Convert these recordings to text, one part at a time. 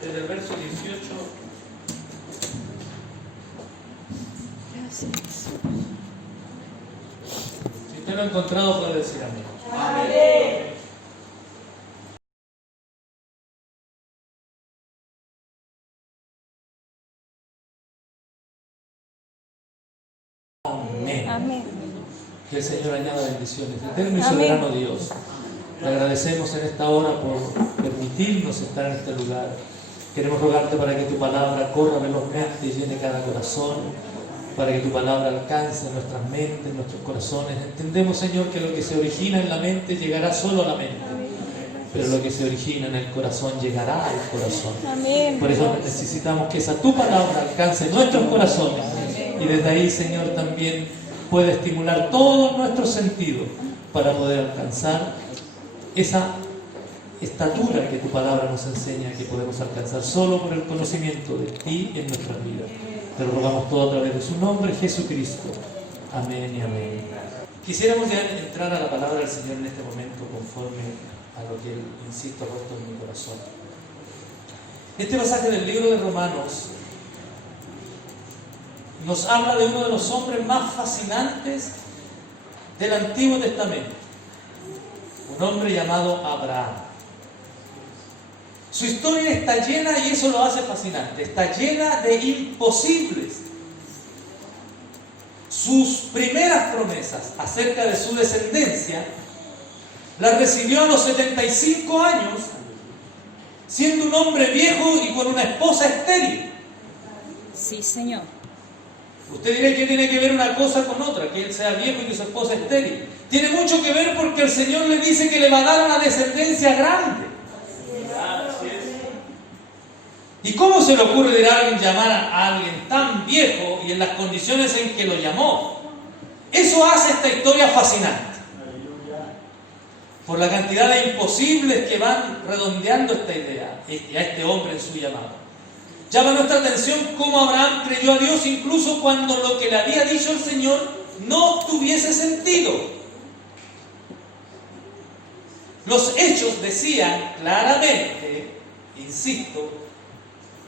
desde el verso 18. Gracias. Si usted lo ha encontrado, puede decir amén. Amén. Amén. Amén. Que el Señor añada bendiciones. Eterno y Amén. soberano Dios, te agradecemos en esta hora por permitirnos estar en este lugar. Queremos rogarte para que tu palabra corra velozmente y llene cada corazón, para que tu palabra alcance nuestras mentes, nuestros corazones. Entendemos, Señor, que lo que se origina en la mente llegará solo a la mente, pero lo que se origina en el corazón llegará al corazón. Amén. Por eso necesitamos que esa tu palabra alcance nuestros corazones y desde ahí, Señor, también puede estimular todos nuestros sentidos para poder alcanzar esa estatura que tu palabra nos enseña que podemos alcanzar solo por el conocimiento de ti en nuestras vidas. Te lo rogamos todo a través de su nombre, Jesucristo. Amén y amén. Quisiéramos ya entrar a la palabra del Señor en este momento conforme a lo que Él, insisto, ha puesto en mi corazón. Este pasaje del libro de Romanos nos habla de uno de los hombres más fascinantes del Antiguo Testamento, un hombre llamado Abraham. Su historia está llena, y eso lo hace fascinante, está llena de imposibles. Sus primeras promesas acerca de su descendencia las recibió a los 75 años, siendo un hombre viejo y con una esposa estéril. Sí, Señor. Usted dirá que tiene que ver una cosa con otra, que él sea viejo y que su esposa estéril. Tiene mucho que ver porque el Señor le dice que le va a dar una descendencia grande. ¿Y cómo se le ocurre a alguien llamar a alguien tan viejo y en las condiciones en que lo llamó? Eso hace esta historia fascinante. Por la cantidad de imposibles que van redondeando esta idea y a este hombre en su llamado. Llama nuestra atención cómo Abraham creyó a Dios incluso cuando lo que le había dicho el Señor no tuviese sentido. Los hechos decían claramente, insisto,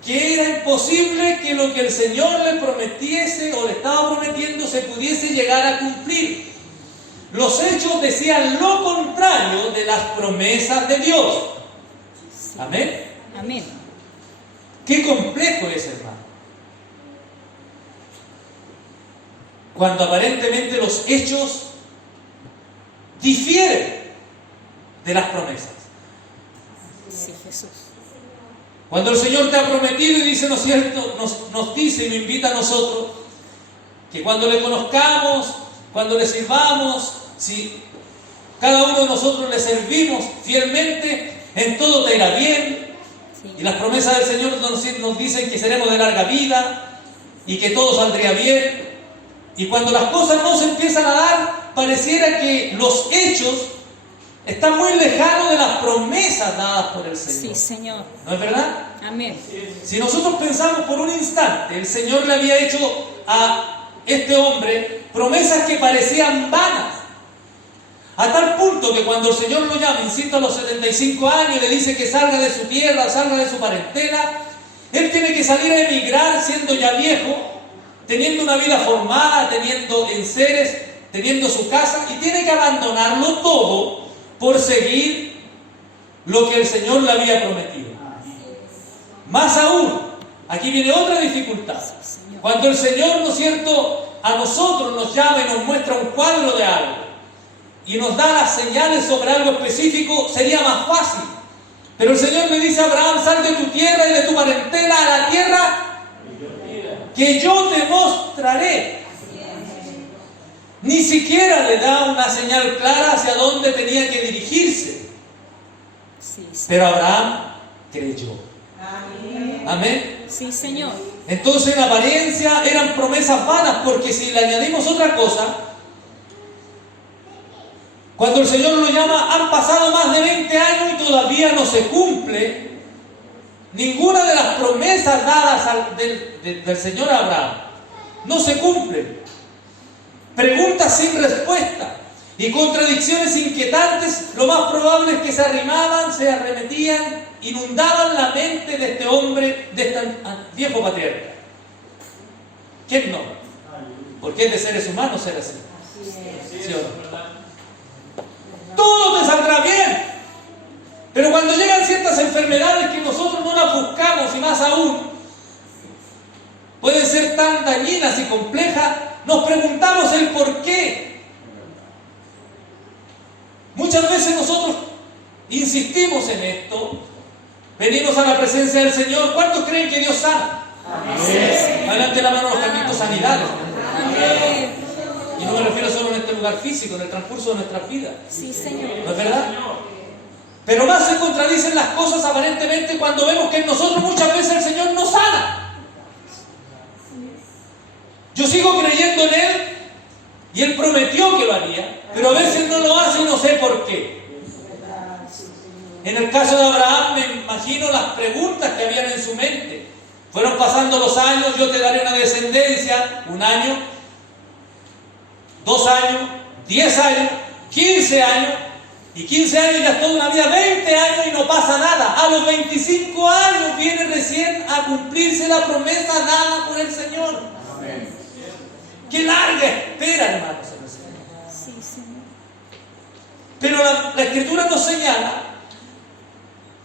que era imposible que lo que el Señor le prometiese o le estaba prometiendo se pudiese llegar a cumplir. Los hechos decían lo contrario de las promesas de Dios. Amén. Amén. Qué complejo es, hermano. Cuando aparentemente los hechos difieren de las promesas. Sí, Jesús. Cuando el Señor te ha prometido y dice, ¿no es cierto? Nos dice y nos invita a nosotros que cuando le conozcamos, cuando le sirvamos, si cada uno de nosotros le servimos fielmente, en todo te irá bien. Sí. Y las promesas del Señor nos dicen que seremos de larga vida y que todo saldría bien. Y cuando las cosas no se empiezan a dar, pareciera que los hechos están muy lejanos de las promesas dadas por el Señor. Sí, Señor. ¿No es verdad? Amén. Si nosotros pensamos por un instante, el Señor le había hecho a este hombre promesas que parecían vanas. A tal punto que cuando el Señor lo llama, insisto, a los 75 años, y le dice que salga de su tierra, salga de su parentela, él tiene que salir a emigrar siendo ya viejo, teniendo una vida formada, teniendo enseres, teniendo su casa, y tiene que abandonarlo todo por seguir lo que el Señor le había prometido. Más aún, aquí viene otra dificultad. Cuando el Señor, ¿no es cierto?, a nosotros nos llama y nos muestra un cuadro de algo y nos da las señales sobre algo específico, sería más fácil. Pero el Señor le dice a Abraham, sal de tu tierra y de tu parentela a la tierra que yo te mostraré. Ni siquiera le da una señal clara hacia dónde tenía que dirigirse. Sí, Pero Abraham creyó. Amén. sí, Señor. Entonces en apariencia eran promesas vanas, porque si le añadimos otra cosa, cuando el Señor lo llama, han pasado más de 20 años y todavía no se cumple ninguna de las promesas dadas del Señor a Abraham. No se cumplen. Preguntas sin respuesta. y contradicciones inquietantes, lo más probable es que se arrimaban, se arremetían, inundaban la mente de este hombre, de este viejo patriarca. ¿Quién no? Porque es de seres humanos ser así. ¿Sí o no? Todo te saldrá bien, pero cuando llegan ciertas enfermedades que nosotros no las buscamos, y más aún pueden ser tan dañinas y complejas, nos preguntamos el por qué. Muchas veces nosotros insistimos en esto, venimos a la presencia del Señor. ¿Cuántos creen que Dios sana? Amén. Adelante la mano los caminos sanidades. Amén. Y no me refiero solo en este lugar físico, en el transcurso de nuestras vidas. Sí, Señor. ¿No es verdad? Pero más se contradicen las cosas aparentemente cuando vemos que en nosotros muchas veces el Señor nos sana. Yo sigo creyendo en Él y Él prometió que lo haría, pero a veces no lo hace y no sé por qué. En el caso de Abraham me imagino las preguntas que habían en su mente. Fueron pasando los años, yo te daré una descendencia, 1 año, 2 años, 10 años, 15 años, y 15 años ya es toda una vida, 20 años y no pasa nada. A los 25 años viene recién a cumplirse la promesa dada por el Señor. Amén. ¡Qué larga espera, hermanos! Sí, Señor. Pero la Escritura nos señala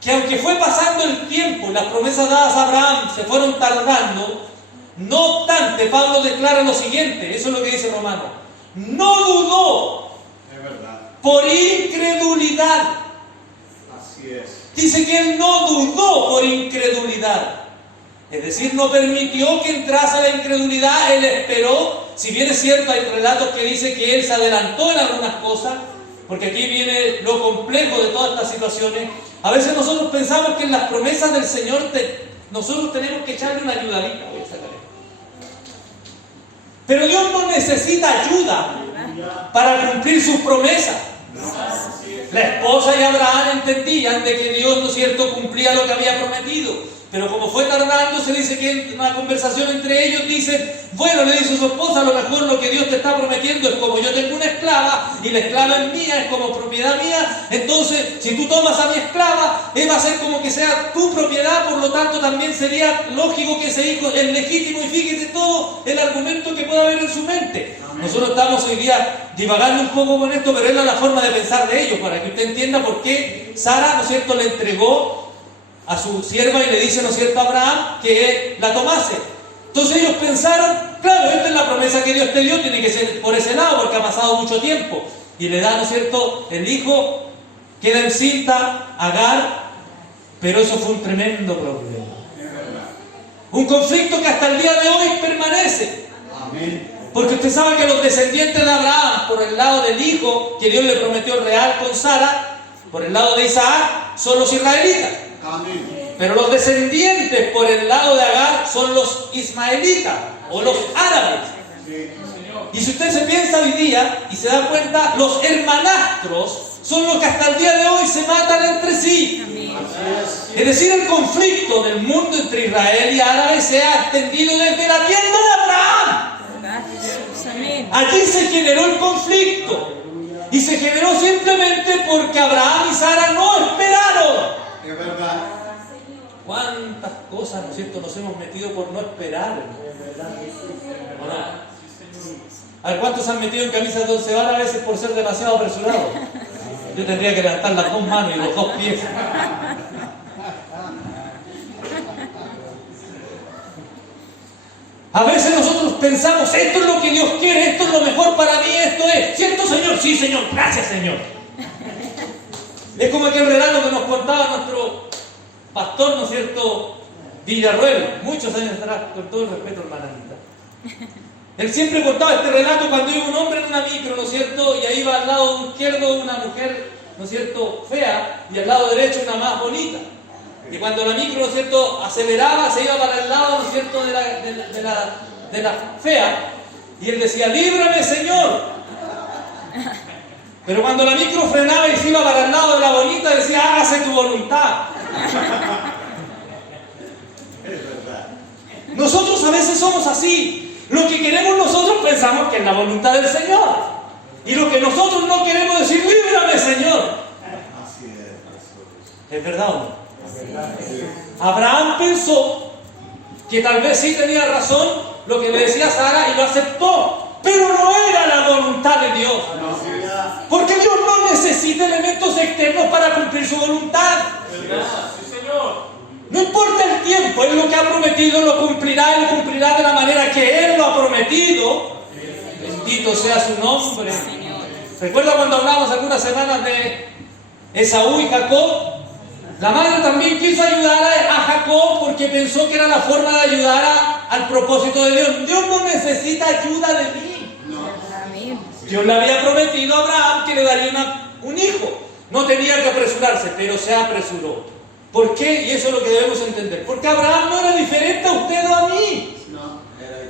que aunque fue pasando el tiempo y las promesas dadas a Abraham se fueron tardando, no obstante, Pablo declara lo siguiente, eso es lo que dice Romano: no dudó por incredulidad. Así es. Dice que él no dudó por incredulidad. Es decir, no permitió que entrase la incredulidad, él esperó. Si bien es cierto, hay relatos que dicen que él se adelantó en algunas cosas, porque aquí viene lo complejo de todas estas situaciones. A veces nosotros pensamos que en las promesas del Señor nosotros tenemos que echarle una ayudadita. Pero Dios no necesita ayuda para cumplir sus promesas. La esposa y Abraham entendían de que Dios, ¿no es cierto?, cumplía lo que había prometido. Pero como fue tardando, se dice que en una conversación entre ellos dicen: bueno, le dice su esposa, a lo mejor lo que Dios te está prometiendo es como yo tengo una esclava y la esclava es mía, es como propiedad mía. Entonces, si tú tomas a mi esclava, va a ser como que sea tu propiedad, por lo tanto también sería lógico que ese hijo es legítimo. Y fíjate todo el argumento que puede haber en su mente. Amén. Nosotros estamos hoy día divagando un poco con esto, pero es la forma de pensar de ellos, para que usted entienda por qué Sara, ¿no es cierto?, le entregó a su sierva y le dice, ¿no es cierto?, a Abraham que la tomase. Entonces ellos pensaron, claro, esta es la promesa que Dios te dio, tiene que ser por ese lado porque ha pasado mucho tiempo. Y le da, ¿no es cierto?, el hijo, queda encinta, Agar, pero eso fue un tremendo problema. Un conflicto que hasta el día de hoy permanece. Amén. Porque usted sabe que los descendientes de Abraham, por el lado del hijo que Dios le prometió real con Sara, por el lado de Isaac, son los israelitas. Amén. Pero los descendientes por el lado de Agar son los ismaelitas o los árabes. Sí. Y si usted se piensa hoy día y se da cuenta, los hermanastros son los que hasta el día de hoy se matan entre sí. Así es. Es decir, el conflicto del mundo entre Israel y árabes se ha extendido desde la tienda de Abraham. Jesús, amén. Allí se generó el conflicto. Y se generó simplemente porque Abraham y Sara no esperaron. Es verdad. ¿Cuántas cosas, ¿no es cierto?, nos hemos metido por no esperar? ¿O no? A ver, ¿cuántos se han metido en camisas de 11 varas a veces por ser demasiado apresurados? Yo tendría que levantar las 2 manos y los 2 pies. A veces nosotros pensamos, esto es lo que Dios quiere, esto es lo mejor para mí, esto es. ¿Cierto, Señor? Sí, Señor. Gracias, Señor. Es como aquel relato que nos contaba nuestro pastor, ¿no es cierto?, Villarruel, muchos años atrás, con todo el respeto, hermana Anita. Él siempre contaba este relato cuando iba un hombre en una micro, ¿no es cierto?, y ahí iba al lado izquierdo una mujer, ¿no es cierto?, fea, y al lado derecho una más bonita. Y cuando la micro, ¿no es cierto?, aceleraba, se iba para el lado, ¿no es cierto?, de la fea, y él decía, líbrame, Señor. Pero cuando la micro frenaba y se iba para el lado de la bonita, decía, hágase tu voluntad. Es verdad. Nosotros a veces somos así. Lo que queremos nosotros pensamos que es la voluntad del Señor. Y lo que nosotros no queremos decir, líbrame, Señor. Así es. ¿Es verdad o no? Abraham pensó que tal vez sí tenía razón lo que le decía Sara y lo aceptó, pero no era la voluntad de Dios. Porque Dios no necesita elementos externos para cumplir su voluntad. No importa el tiempo, Él lo que ha prometido lo cumplirá, Él cumplirá de la manera que Él lo ha prometido. Bendito sea su nombre. ¿Recuerda cuando hablamos algunas semanas de Esaú y Jacob? La madre también quiso ayudar a Jacob porque pensó que era la forma de ayudar al propósito de Dios. Dios no necesita ayuda de mí. Amén. Dios le había prometido a Abraham que le daría un hijo. No tenía que apresurarse, pero se apresuró. ¿Por qué? Y eso es lo que debemos entender. Porque Abraham no era diferente a usted o a mí.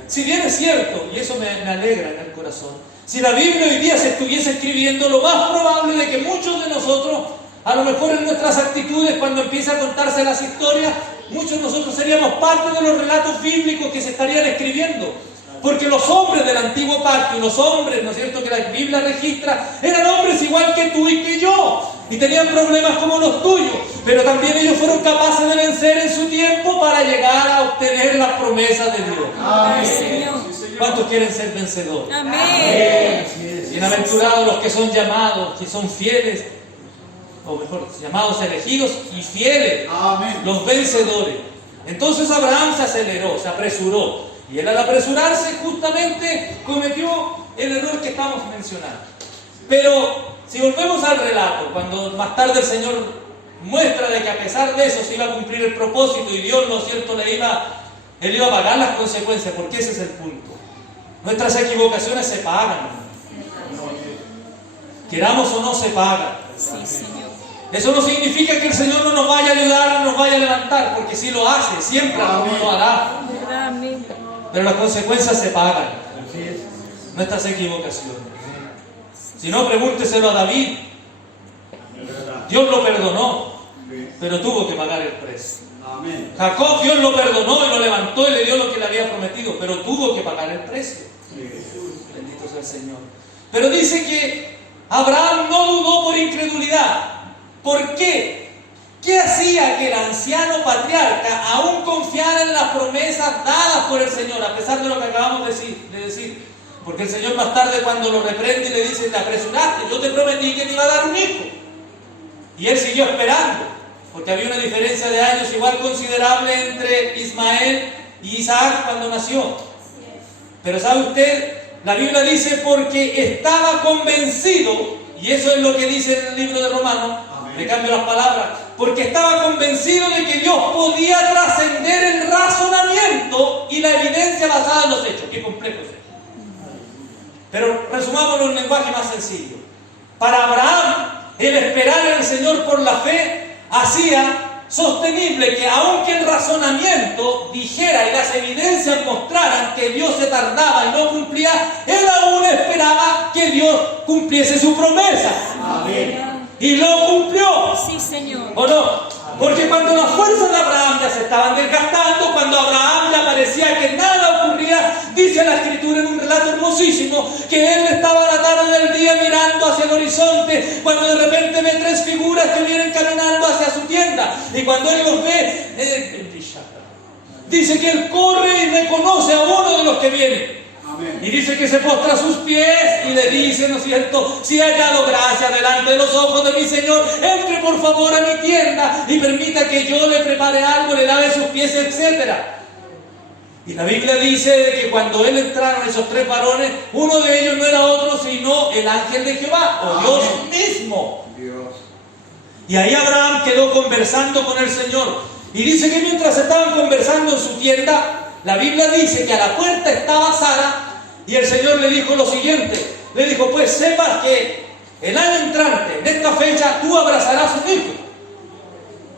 Si bien es cierto, y eso me alegra en el corazón, si la Biblia hoy día se estuviese escribiendo, lo más probable de que muchos de nosotros, a lo mejor en nuestras actitudes, cuando empieza a contarse las historias, muchos de nosotros seríamos parte de los relatos bíblicos que se estarían escribiendo. Porque los hombres del antiguo pacto y los hombres, ¿no es cierto?, que la Biblia registra, eran hombres igual que tú y que yo. Y tenían problemas como los tuyos. Pero también ellos fueron capaces de vencer en su tiempo para llegar a obtener las promesas de Dios. Amén, Señor. ¿Cuántos quieren ser vencedores? Amén. Bienaventurados los que son llamados, que son fieles, o mejor, llamados elegidos y fieles, Amén. los vencedores. Entonces Abraham se aceleró, se apresuró. Y él al apresurarse justamente cometió el error que estamos mencionando. Pero si volvemos al relato, cuando más tarde el Señor muestra de que a pesar de eso se iba a cumplir el propósito y Dios, ¿no es cierto?, él iba a pagar las consecuencias, porque ese es el punto. Nuestras equivocaciones se pagan. Queramos o no, se pagan. Sí, Señor. Eso no significa que el Señor no nos vaya a ayudar, no nos vaya a levantar, porque si lo hace, siempre lo hará. Amén. Pero las consecuencias se pagan. Nuestras equivocaciones. Si no, pregúnteselo a David. Dios lo perdonó, pero tuvo que pagar el precio. Amén. Jacob, Dios lo perdonó y lo levantó y le dio lo que le había prometido, pero tuvo que pagar el precio. Bendito sea el Señor. Pero dice que Abraham no dudó por incredulidad. ¿Por qué? ¿Qué hacía que el anciano patriarca aún confiara en las promesas dadas por el Señor, a pesar de lo que acabamos de decir? Porque el Señor más tarde, cuando lo reprende y le dice: te apresuraste, yo te prometí que te iba a dar un hijo. Y él siguió esperando, porque había una diferencia de años igual considerable entre Ismael y Isaac cuando nació. Pero ¿sabe usted? La Biblia dice: porque estaba convencido, y eso es lo que dice en el libro de Romanos. Le cambio las palabras. Porque estaba convencido de que Dios podía trascender el razonamiento y la evidencia basada en los hechos. Qué complejo es esto. Pero resumámoslo en un lenguaje más sencillo. Para Abraham, el esperar en el Señor por la fe hacía sostenible que, aunque el razonamiento dijera y las evidencias mostraran que Dios se tardaba y no cumplía, él aún esperaba que Dios cumpliese su promesa. Amén. Y lo cumplió. Sí, Señor. ¿O no? Porque cuando las fuerzas de Abraham ya se estaban desgastando, cuando a Abraham ya parecía que nada ocurría, dice la Escritura en un relato hermosísimo, que él estaba a la tarde del día mirando hacia el horizonte, cuando de repente ve tres figuras que vienen caminando hacia su tienda. Y cuando él los ve, dice que él corre y reconoce a uno de los que vienen. Y dice que se postra a sus pies y le dice, ¿no es cierto?: si he hallado gracia delante de los ojos de mi Señor, entre por favor a mi tienda y permita que yo le prepare algo, le lave sus pies, etc. Y la Biblia dice de que cuando él entraron esos tres varones, uno de ellos no era otro sino el ángel de Jehová, o Dios mismo. Y ahí Abraham quedó conversando con el Señor. Y dice que mientras estaban conversando en su tienda, la Biblia dice que a la puerta estaba Sara, y el Señor le dijo lo siguiente. Le dijo: pues sepas que el año entrante, en esta fecha, tú abrazarás un hijo.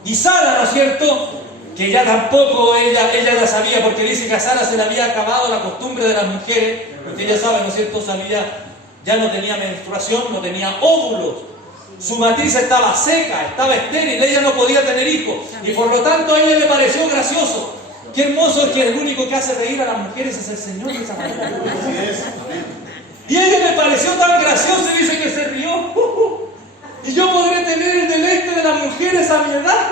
Y Sara, ¿no es cierto?, que ya tampoco ella la sabía, porque dice que a Sara se le había acabado la costumbre de las mujeres, porque ella sabe, ¿no es cierto?, ya no tenía menstruación, no tenía óvulos. Su matriz estaba seca, estaba estéril, ella no podía tener hijos. Y por lo tanto a ella le pareció gracioso. Qué hermoso es que el único que hace reír a las mujeres es el Señor de esa manera. Y ella me pareció tan graciosa y dice que se rió. Y yo podré tener el deleite de las mujeres a mi edad.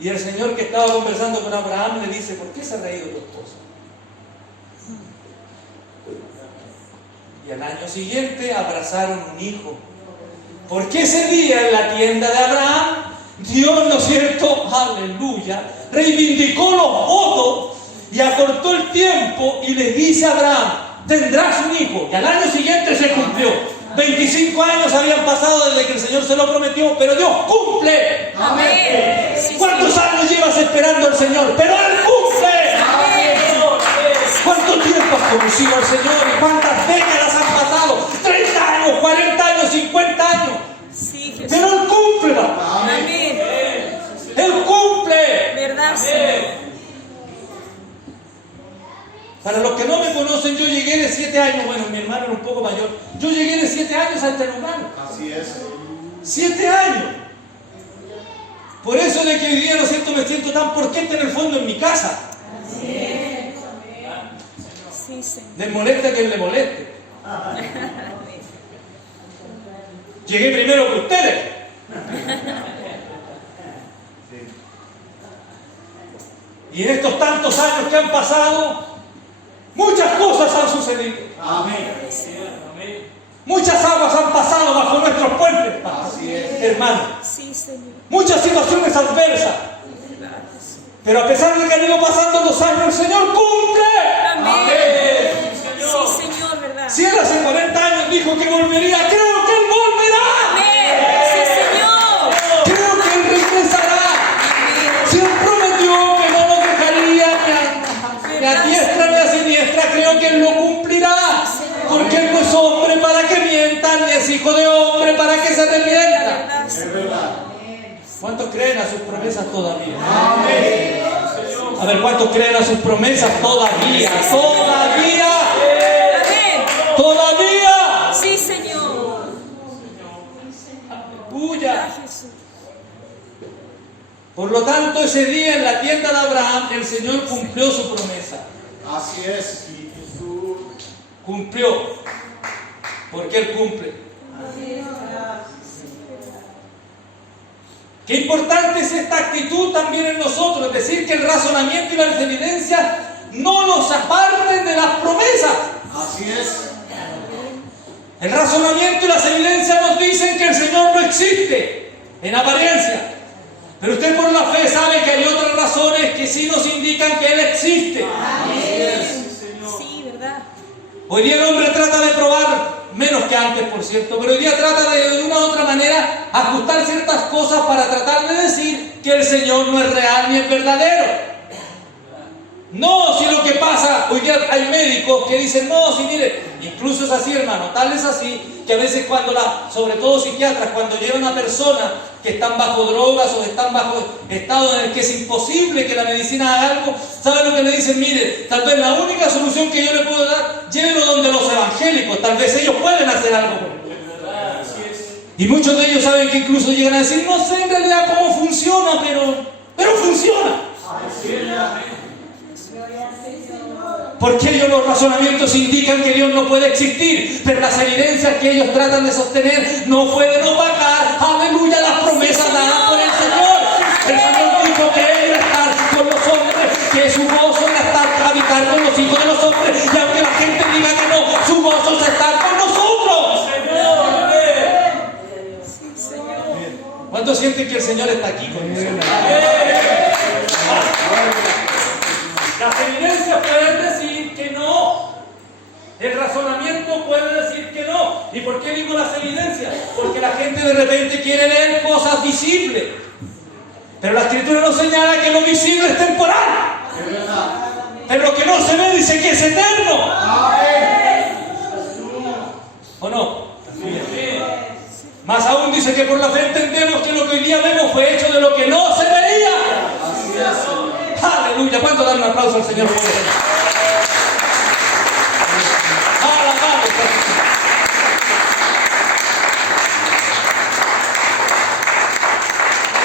Y el Señor que estaba conversando con Abraham le dice, ¿por qué se ha reído tu esposa? Y al año siguiente abrazaron un hijo. Porque ese día en la tienda de Abraham, Dios, ¿no es cierto? Aleluya. Reivindicó los votos y acortó el tiempo y le dice a Abraham, tendrás un hijo. Y al año siguiente se cumplió. 25 años habían pasado desde que el Señor se lo prometió, pero Dios cumple. Amén. Sí, ¿Cuántos Señor. años llevas esperando al Señor? Pero Él cumple. Amén. ¿Cuánto tiempo has conocido al Señor? ¿Y cuántas décadas han pasado? 30 años, 40 años, 50 años. Sí, Jesús. Pero Él cumple, papá. Amén. Él cumple. ¿Verdad, Señor? Para los que no me conocen, yo llegué de 7 años, bueno, mi hermano era un poco mayor, yo llegué de 7 años a este lugar. Así es. 7 años. Por eso de que hoy día, ¿no es cierto?, me siento tan porquete en el fondo en mi casa. Sí, Señor. Les molesta a quien le moleste. Llegué primero que ustedes. Y en estos tantos años que han pasado, muchas cosas han sucedido. Amén. Muchas aguas han pasado bajo nuestros puentes, Así es. hermano. Sí, Señor. Muchas situaciones adversas. ¿Verdad, Jesús? Pero a pesar de que han ido pasando los años, el Señor cumple. Amén. Sí, Señor, ¿verdad? Si Él hace 40 años dijo que volvería, creo que Él volverá. Amén. Sí, Señor. Creo que Él regresará. Si Él prometió que no nos dejaría ni a diestra ni a siniestra, creo que Él lo cumplirá. Porque Él no es hombre para que mienta, ni es hijo de hombre para que se arrepienta. ¿Verdad, Es Señor? verdad. ¿Cuántos creen a sus promesas todavía? A ver, ¿cuántos creen a sus promesas todavía? ¡Todavía! Amén. ¡Todavía! Sí, Señor. ¡Huya! ¿Verdad, Jesús? Por lo tanto, ese día en la tienda de Abraham, el Señor cumplió su promesa. Así es. Cumplió. Porque Él cumple. Qué importante es esta actitud también en nosotros, es decir, que el razonamiento y las evidencias no nos aparten de las promesas. Así es. El razonamiento y las evidencias nos dicen que el Señor no existe, en apariencia. Pero usted por la fe sabe que hay otras razones que sí nos indican que Él existe. Sí, ¿verdad? Hoy día el hombre trata de probar, menos que antes por cierto, pero hoy día trata de una u otra manera ajustar ciertas cosas para tratar de decir que el Señor no es real ni es verdadero. No, si lo que pasa, hoy día hay médicos que dicen, no, si mire, incluso es así, hermano, tal es así, que a veces cuando sobre todo psiquiatras, cuando llevan a personas que están bajo drogas o están bajo estado en el que es imposible que la medicina haga algo, ¿saben lo que le dicen? Mire, tal vez la única solución que yo le puedo dar, llévelo donde los evangélicos, tal vez ellos pueden hacer algo. Y muchos de ellos saben que incluso llegan a decir, no sé en realidad cómo funciona, pero funciona. Porque ellos los razonamientos indican que Dios no puede existir, pero las evidencias que ellos tratan de sostener no pueden opacar, aleluya, las promesas dadas por el Señor. El Señor dijo que Él iba a estar con los hombres, que su gozo era estar, habitar con los hijos de los hombres, y aunque la gente diga que no, su gozo es estar con nosotros. ¿Cuántos sienten que el Señor está aquí con nosotros? Las evidencias pueden decir que no. El razonamiento puede decir que no. ¿Y por qué digo las evidencias? Porque la gente de repente quiere ver cosas visibles. Pero la Escritura nos señala que lo visible es temporal. Pero lo que no se ve dice que es eterno. ¿O no? Más aún dice que por la fe entendemos que lo que hoy día vemos fue hecho de lo que no se veía. Aleluya. ¿Cuánto dan un aplauso al Señor por eso? Alabado.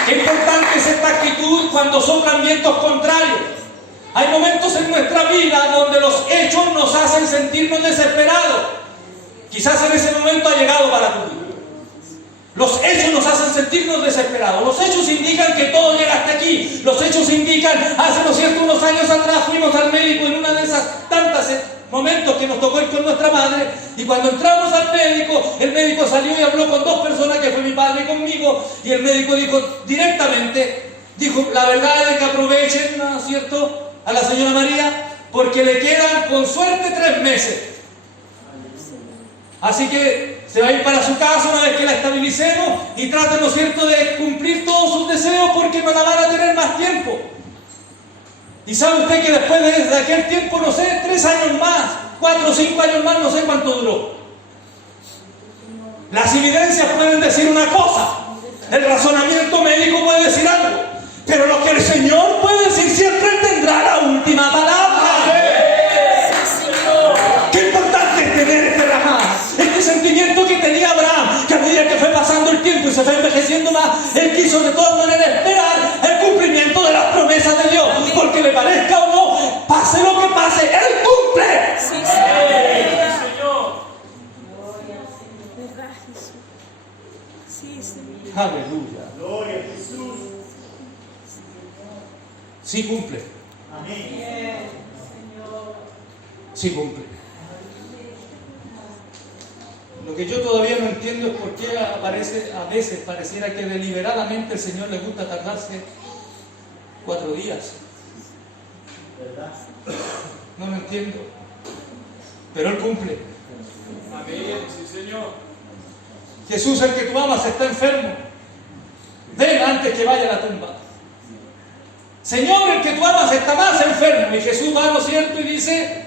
Qué importante es esta actitud cuando soplan vientos contrarios. Hay momentos en nuestra vida donde los hechos nos hacen sentirnos desesperados. Quizás en ese momento ha llegado para tu vida. Los hechos nos hacen sentirnos desesperados. Los hechos indican que todo llega hasta aquí. Los hechos indican, hace, ¿no es cierto?, unos años atrás fuimos al médico en una de esas tantas momentos que nos tocó ir con nuestra madre, y cuando entramos al médico, el médico salió y habló con dos personas, que fue mi padre y conmigo, y el médico dijo directamente, dijo, la verdad es que aprovechen, ¿no es cierto?, a la señora María, porque le quedan con suerte 3 meses. Así que se va a ir para su casa una vez que la estabilicemos, y traten, ¿no es cierto?, de cumplir todos sus deseos, porque no la van a tener más tiempo. Y sabe usted que después de aquel tiempo, no sé, 3 años más, 4 o 5 años más, no sé cuánto duró. Las evidencias pueden decir una cosa, el razonamiento médico puede decir algo, pero lo que el Señor puede decir siempre tendrá la última palabra. Qué importante es tener este sentimiento que tenía Abraham, que a medida que fue pasando el tiempo y se fue envejeciendo más, él quiso de todas maneras esperar el cumplimiento de las promesas de Dios, porque le parezca o no, pase lo que pase, él cumple. Sí, Señor. Sí, Señor. Aleluya. Gloria a Jesús. Sí cumple. Amén. Sí cumple. Lo que yo todavía no entiendo es por qué a veces pareciera que deliberadamente el Señor le gusta tardarse 4 días. ¿Verdad? No lo entiendo. Pero Él cumple. Amén. Sí, Señor. Jesús, el que tú amas, está enfermo. Ven antes que vaya a la tumba. Señor, el que tú amas está más enfermo. Y Jesús va, ¿no es cierto?, y dice,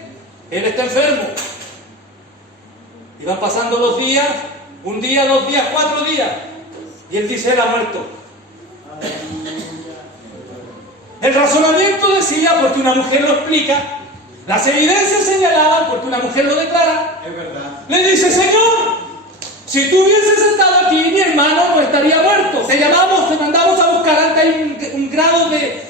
Él está enfermo. Y van pasando los días, 1 día, 2 días, 4 días. Y Él dice, Él ha muerto. El razonamiento decía, porque una mujer lo explica, las evidencias señalaban, porque una mujer lo declara, Es verdad. le dice, Señor, si tú hubieses estado aquí, mi hermano no estaría muerto. Te llamamos, te mandamos a buscar, ante hay un grado de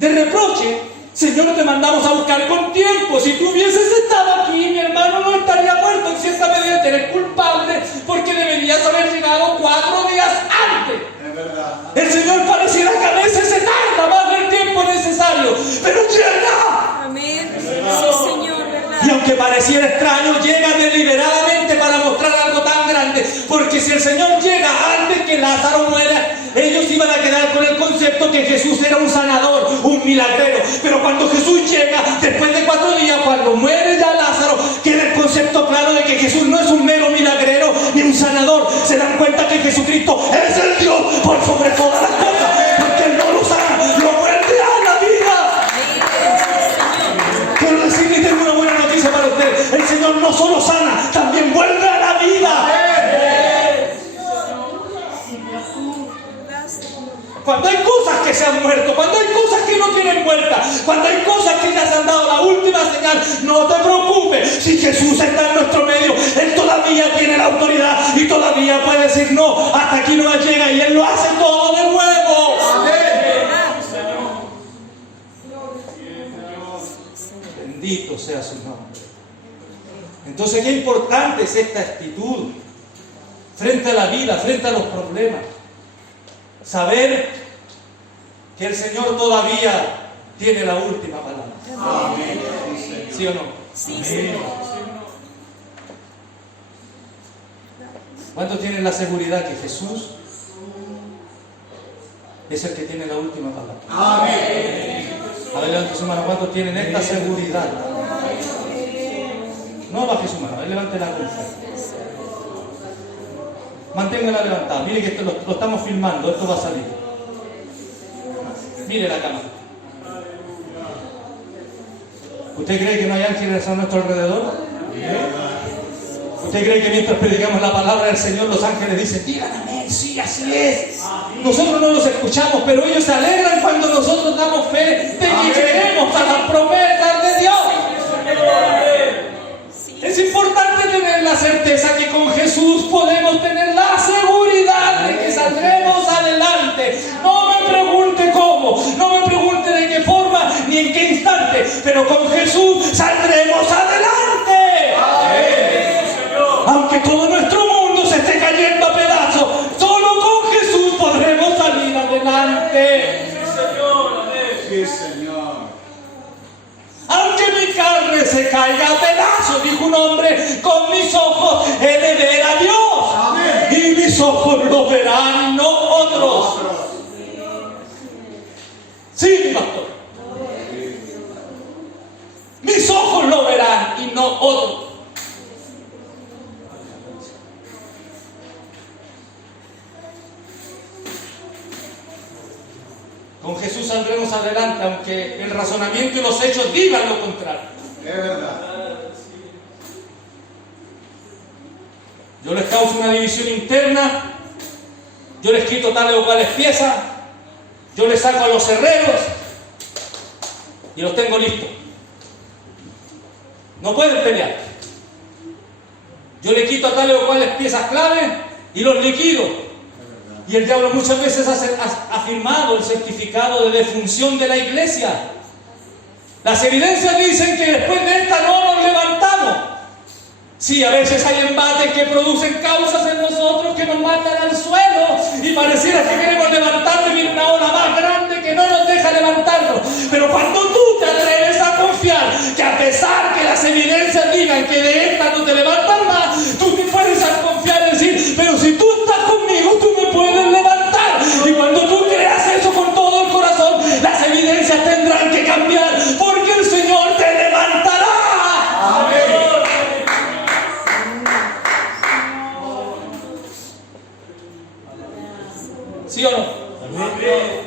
reproche. Señor, te mandamos a buscar con tiempo. Si tú hubieses estado aquí, mi hermano no estaría muerto. En cierta medida eres culpable, porque deberías haber llegado 4 días antes. Es verdad. El Señor pareciera que a veces se tarda más del tiempo necesario, pero llega. Amén. Sí, Señor, ¿verdad? Y aunque pareciera extraño, llega deliberadamente para mostrar algo tan grande. Porque si el Señor llega antes que Lázaro muera, ellos iban a quedar con el concepto que Jesús era un sanador, un milagrero. Pero cuando Jesús llega, después de 4 días, cuando muere ya Lázaro, queda el concepto claro de que Jesús no es un mero milagrero ni un sanador. Se dan cuenta que Jesucristo es el Dios por sobre todas las cosas, porque Él no lo sana, lo vuelve a la vida. Quiero decirle, tengo una buena noticia para usted. El Señor no solo sana, también vuelve a la vida. Cuando hay cosas que se han muerto, cuando hay cosas que no tienen vuelta, cuando hay cosas que ya se han dado la última señal, no te preocupes. Si Jesús está en nuestro medio, Él todavía tiene la autoridad y todavía puede decir no, hasta aquí no llega, y Él lo hace todo de nuevo. Bendito sea su nombre. Entonces, qué importante es esta actitud frente a la vida, frente a los problemas. Saber que el Señor todavía tiene la última palabra. Amén. ¿Sí o no? Sí, Señor. ¿Cuántos tienen la seguridad que Jesús es el que tiene la última palabra? Amén. A ver, levante su mano. ¿Cuántos tienen esta seguridad? No baje su mano, a ver, levante la mano. Manténgala levantada. Mire que esto lo estamos filmando, esto va a salir. Mire la cámara. ¿Usted cree que no hay ángeles a nuestro alrededor? ¿Usted cree que mientras predicamos la palabra del Señor, los ángeles dicen, digan amén, sí, así es? Nosotros no los escuchamos, pero ellos se alegran cuando nosotros damos fe de que creemos a las promesas de Dios. Es importante tener la certeza que con Jesús podemos tener la seguridad de que saldremos adelante. No me pregunte cómo, no me pregunte de qué forma ni en qué instante, Señor. Aunque mi carne se caiga a pedazos, dijo un hombre, con mis ojos he de ver a Dios. Amén. Y mis ojos lo verán, no otros. Sí, mi pastor. Mis ojos lo verán y no otros. Con Jesús saldremos adelante, aunque el razonamiento y los hechos digan lo contrario. Es verdad. Yo les causo una división interna, yo les quito tales o cuales piezas, yo les saco a los herreros y los tengo listos. No pueden pelear. Yo le quito a tales o cuales piezas clave y los liquido. Y el diablo muchas veces ha firmado el certificado de defunción de la iglesia. Las evidencias dicen que después de esta no nos levantamos. Sí, a veces hay embates que producen causas en nosotros que nos matan al suelo y pareciera que queremos levantarnos y viene una ola más grande que no nos deja levantarnos. Pero cuando tú te atreves a confiar que a pesar que las evidencias digan que de esta no te levantas más, tú te puedes confiar y decir, pero si tú estás conmigo, tú me puedes levantar. Y cuando tú creas eso con todo el corazón, las evidencias tendrán que cambiar porque el Señor te levantará. Amén. ¿Sí o no?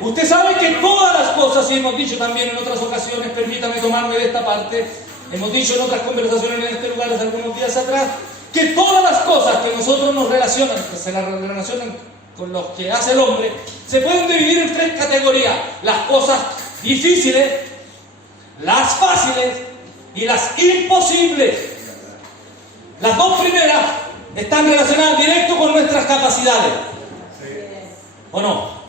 Usted sabe que todas las cosas, y hemos dicho también en otras ocasiones, permítame tomarme de esta parte, hemos dicho en otras conversaciones en este lugar hace algunos días atrás, que todas las cosas que nosotros nos relacionan, que se las relacionan con los que hace el hombre, se pueden dividir en tres categorías: las cosas difíciles, las fáciles y las imposibles. Las dos primeras están relacionadas directo con nuestras capacidades. ¿O no?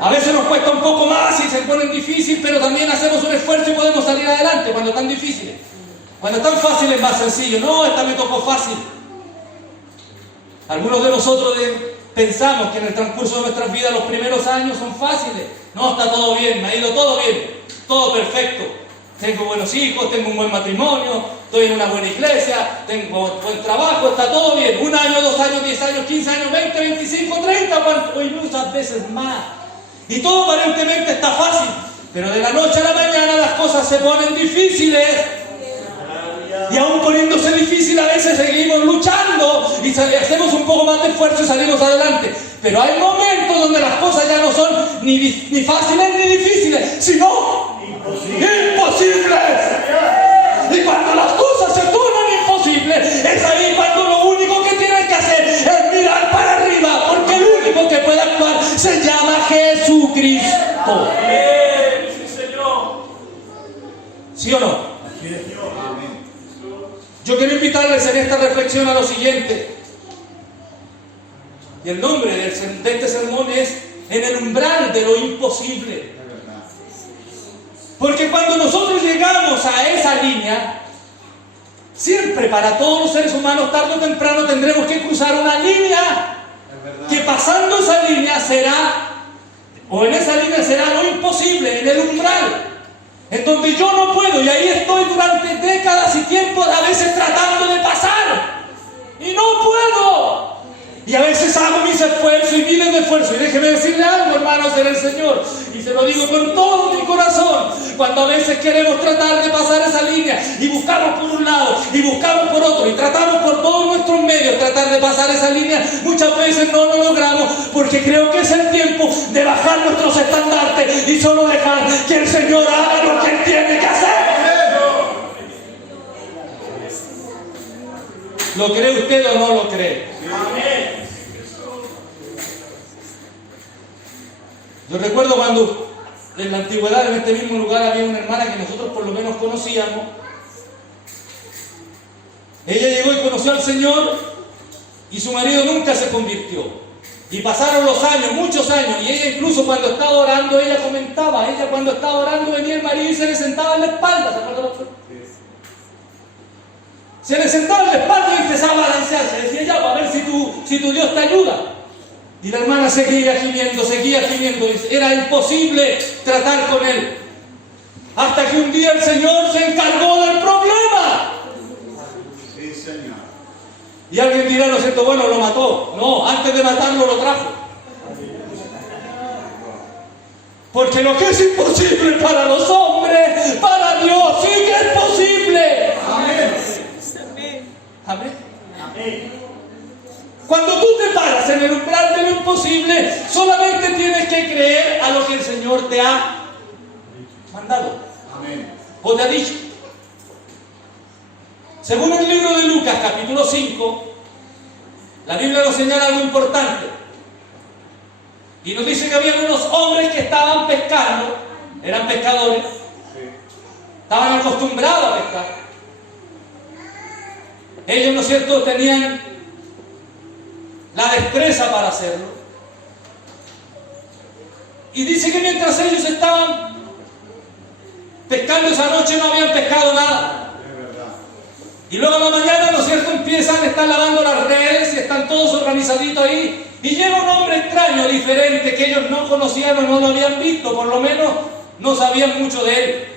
A veces nos cuesta un poco más y se ponen difíciles, pero también hacemos un esfuerzo y podemos salir adelante cuando están difíciles. Cuando están fáciles es más sencillo. No, esta me tocó fácil. Algunos de nosotros pensamos que en el transcurso de nuestras vidas los primeros años son fáciles. No, está todo bien, me ha ido todo bien, todo perfecto. Tengo buenos hijos, tengo un buen matrimonio, estoy en una buena iglesia, tengo buen trabajo, está todo bien. 1 año, 2 años, 10 años, 15 años, 20, 25, 30 o muchas veces más. Y todo aparentemente está fácil, pero de la noche a la mañana las cosas se ponen difíciles. Y aún poniéndose difícil a veces seguimos luchando y hacemos un poco más de esfuerzo y salimos adelante. Pero hay momentos donde las cosas ya no son ni fáciles ni difíciles, sino imposibles. Y cuando las cosas se tornan imposibles, es ahí cuando lo único que tienes que hacer es mirar para arriba, porque el único que puede actuar se llama Jesucristo. Sí, Señor. ¿Sí o no? Amén. Yo quiero invitarles en esta reflexión a lo siguiente. Y el nombre de este sermón es En el umbral de lo imposible. Es verdad. Porque cuando nosotros llegamos a esa línea, siempre para todos los seres humanos, tarde o temprano tendremos que cruzar una línea Es verdad. que pasando esa línea en esa línea será lo imposible, en el umbral, en donde yo no puedo, y ahí estoy durante décadas y tiempos a veces tratando de pasar, y no puedo. Y a veces hago mis esfuerzos y miles de esfuerzos. Y déjeme decirle algo, hermanos, en el Señor. Y se lo digo con todo mi corazón. Cuando a veces queremos tratar de pasar esa línea y buscamos por un lado y buscamos por otro y tratamos por todos nuestros medios tratar de pasar esa línea, muchas veces no lo logramos porque creo que es el tiempo de bajar nuestros estandartes y solo dejar que el Señor haga lo que Él tiene que hacer. ¿Lo cree usted o no lo cree? Amén. Yo recuerdo cuando en la antigüedad, en este mismo lugar, había una hermana que nosotros por lo menos conocíamos. Ella llegó y conoció al Señor y su marido nunca se convirtió. Y pasaron los años, muchos años, y ella incluso cuando estaba orando, ella comentaba, cuando estaba orando venía el marido y se le sentaba en la espalda. ¿Se acuerdan ustedes? Se le sentaba en la espalda y empezaba a balancearse. Decía, ya, a ver si tu Dios te ayuda. Y la hermana seguía gimiendo. Era imposible tratar con él. Hasta que un día el Señor se encargó del problema. Sí, Señor. Y alguien dirá, ¿no es cierto? Bueno, lo mató. No, antes de matarlo lo trajo. Porque lo que es imposible para los hombres, para Dios sí que es posible. Amén. Amén. Amén. Cuando tú te paras en el umbral de lo imposible, solamente tienes que creer a lo que el Señor te ha mandado Amén. o te ha dicho. Según el libro de Lucas, capítulo 5, la Biblia nos señala algo importante. Y nos dice que había unos hombres que estaban pescando, eran pescadores, Sí. estaban acostumbrados a pescar. Ellos, ¿no es cierto?, tenían la destreza para hacerlo. Y dice que mientras ellos estaban pescando esa noche no habían pescado nada. Es verdad. Y luego a la mañana, ¿no es cierto?, empiezan a estar lavando las redes y están todos organizaditos ahí. Y llega un hombre extraño, diferente, que ellos no conocían o no lo habían visto, por lo menos no sabían mucho de él.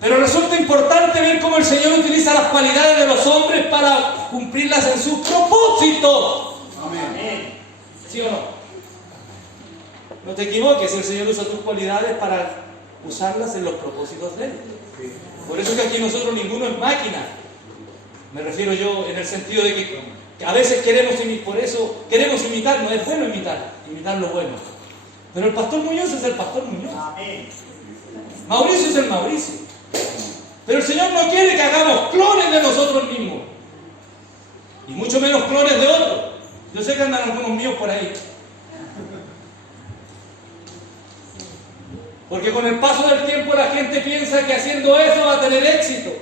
Pero resulta importante ver cómo el Señor utiliza las cualidades de los hombres para cumplirlas en sus propósitos. Amén. ¿Sí o no? No te equivoques, el Señor usa tus cualidades para usarlas en los propósitos de Él. Sí. Por eso que aquí nosotros ninguno es máquina. Me refiero yo en el sentido de que a veces queremos imitar, no es bueno imitar lo bueno. Pero el pastor Muñoz es el pastor Muñoz. Amén. Mauricio es el Mauricio. Pero el Señor no quiere que hagamos clones de nosotros mismos. Y mucho menos clones de otros. Yo sé que andan algunos míos por ahí. Porque con el paso del tiempo la gente piensa que haciendo eso va a tener éxito.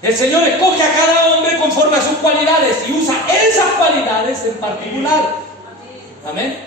El Señor escoge a cada hombre conforme a sus cualidades y usa esas cualidades en particular. Amén.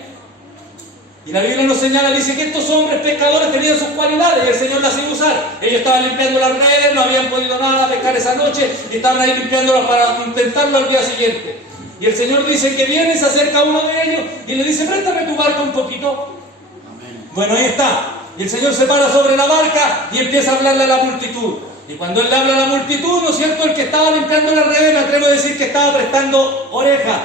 Y la Biblia nos señala, dice que estos hombres pescadores tenían sus cualidades y el Señor las iba a usar. Ellos estaban limpiando las redes, no habían podido nada pescar esa noche y estaban ahí limpiándolas para intentarlo al día siguiente. Y el Señor dice que viene, se acerca a uno de ellos y le dice, préstame tu barca un poquito. Amén. Bueno, ahí está. Y el Señor se para sobre la barca y empieza a hablarle a la multitud. Y cuando Él le habla a la multitud, ¿no es cierto? El que estaba limpiando las redes, me atrevo a decir que estaba prestando oreja.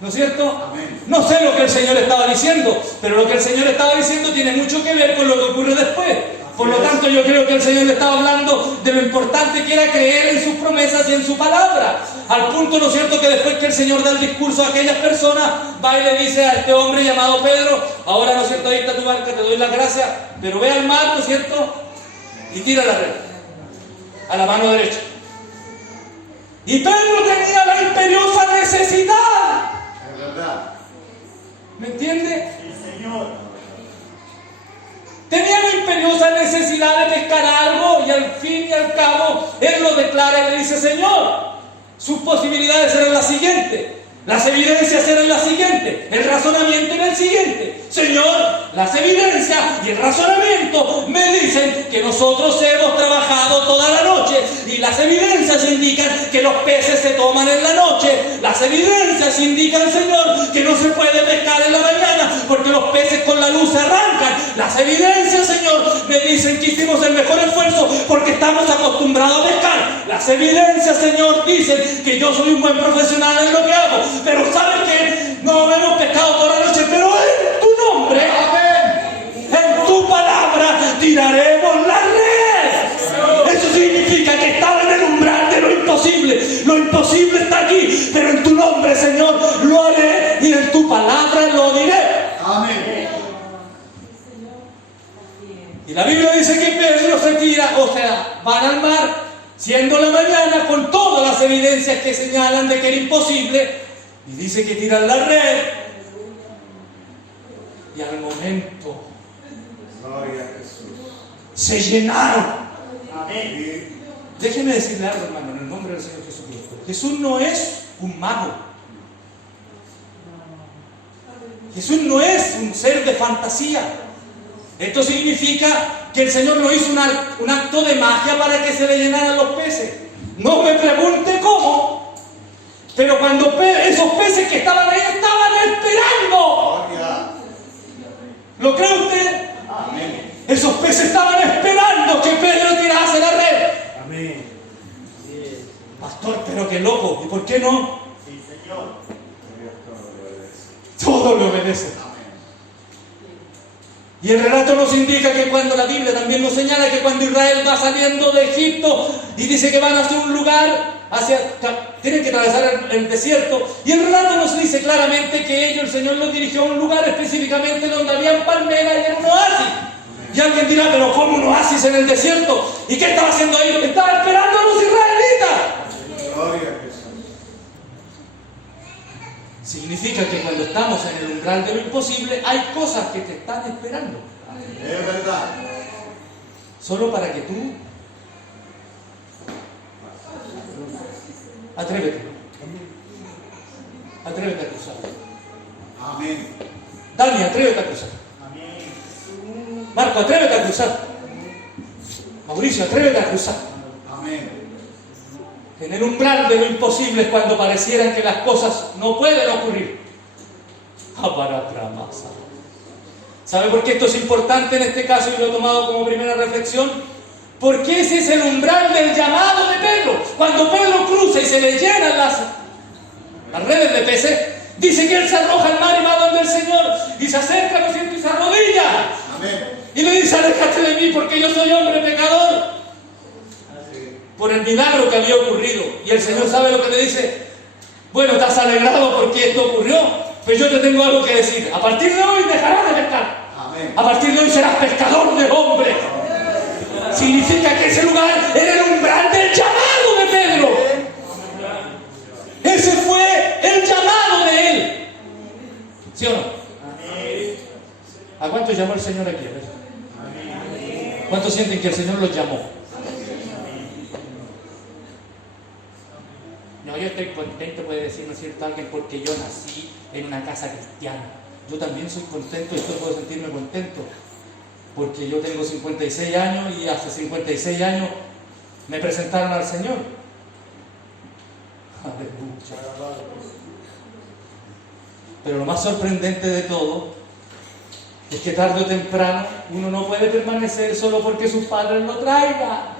¿No es cierto? Amén. No sé lo que el Señor estaba diciendo, pero lo que el Señor estaba diciendo tiene mucho que ver con lo que ocurre después. Por lo tanto, yo creo que el Señor le estaba hablando de lo importante que era creer en sus promesas y en su palabra. Al punto, ¿no es cierto?, que después que el Señor da el discurso a aquellas personas, va y le dice a este hombre llamado Pedro, ahora, ¿no es cierto?, ahí está tu barca, te doy las gracias, pero ve al mar, ¿no es cierto?, y tira la red a la mano derecha. Y Pedro tenía la imperiosa necesidad. Es verdad. ¿Me entiende? Sí, Señor. Tenía la imperiosa necesidad de pescar algo y al fin y al cabo Él lo declara y le dice, Señor, sus posibilidades eran las siguientes, las evidencias eran las siguientes, el razonamiento era el siguiente. Señor, las evidencias y el razonamiento me dicen que nosotros hemos trabajado toda la noche y las evidencias indican que los peces se toman en la noche. Las evidencias indican, Señor, que no se puede pescar en la mañana porque los peces con la luz se arrancan. Las evidencias, Señor, me dicen que hicimos el mejor esfuerzo porque estamos acostumbrados a pescar. Las evidencias, Señor, dicen que yo soy un buen profesional en lo que hago. Pero ¿saben qué? No hemos pescado toda la noche, pero en tu nombre, en tu palabra, tiraremos la red. Eso significa que estaba en el umbral de lo imposible. Lo imposible está aquí, pero en tu nombre, Señor, lo haré y en tu palabra lo diré. Amén. Y la Biblia dice que Pedro se tira, o sea, van al mar, siendo la mañana, con todas las evidencias que señalan de que era imposible, y dice que tiran la red, y al momento Gloria a Jesús. se llenaron. Amén. Déjeme decirle algo, hermano, en el nombre del Señor Jesucristo. Jesús no es un mago. Jesús no es un ser de fantasía. Esto significa que el Señor no hizo un acto de magia para que se le llenaran los peces. No me pregunte cómo, pero cuando esos peces que estaban ahí estaban esperando. Gloria. ¿Lo cree usted? Amén. Esos peces estaban esperando que Pedro tirase la red. Amén. Pastor, pero qué loco. ¿Y por qué no? Sí, Señor. Todo le obedece. Y el relato nos indica que cuando la Biblia también nos señala que cuando Israel va saliendo de Egipto y dice que van hacia un lugar, tienen que atravesar el desierto, y el relato nos dice claramente que ellos, el Señor los dirigió a un lugar específicamente donde habían palmeras y era un oasis. Y alguien dirá, pero ¿cómo un oasis en el desierto? ¿Y qué estaba haciendo ahí? Estaba esperando a los israelitas. Gloria a Jesús. Significa que cuando estamos en el umbral de lo imposible, hay cosas que te están esperando. Es verdad. Solo para que tú atrévete a cruzar. Amén. Dani, atrévete a cruzar. Amén. Marco, atrévete a cruzar. Mauricio, atrévete a cruzar. Amén. En el umbral de lo imposible es cuando parecieran que las cosas no pueden ocurrir. ¿Sabe por qué esto es importante en este caso y lo he tomado como primera reflexión? Porque ese es el umbral del llamado de Pedro. Cuando Pedro cruza y se le llenan las redes de peces, dice que él se arroja al mar y va donde el Señor y se acerca, ¿no es cierto?, y se arrodilla. Amén. Y le dice, aléjate de mí porque yo soy hombre pecador. Por el milagro que había ocurrido. Y el Señor sabe lo que le dice. Bueno, estás alegrado porque esto ocurrió, pero yo te tengo algo que decir. A partir de hoy dejarás de pescar. Amén. A partir de hoy serás pescador de hombres. Significa que ese lugar era el umbral del llamado de Pedro. Ese fue el llamado de él. ¿Sí o no? ¿A cuántos llamó el Señor aquí? A ver. ¿Cuántos sienten que el Señor los llamó? No, yo estoy contento, puede decir, ¿no es cierto?, alguien, porque yo nací en una casa cristiana. Yo también soy contento y puedo sentirme contento, porque yo tengo 56 años y hace 56 años me presentaron al Señor. Aleluya. Pero lo más sorprendente de todo es que tarde o temprano uno no puede permanecer solo porque sus padres lo traigan.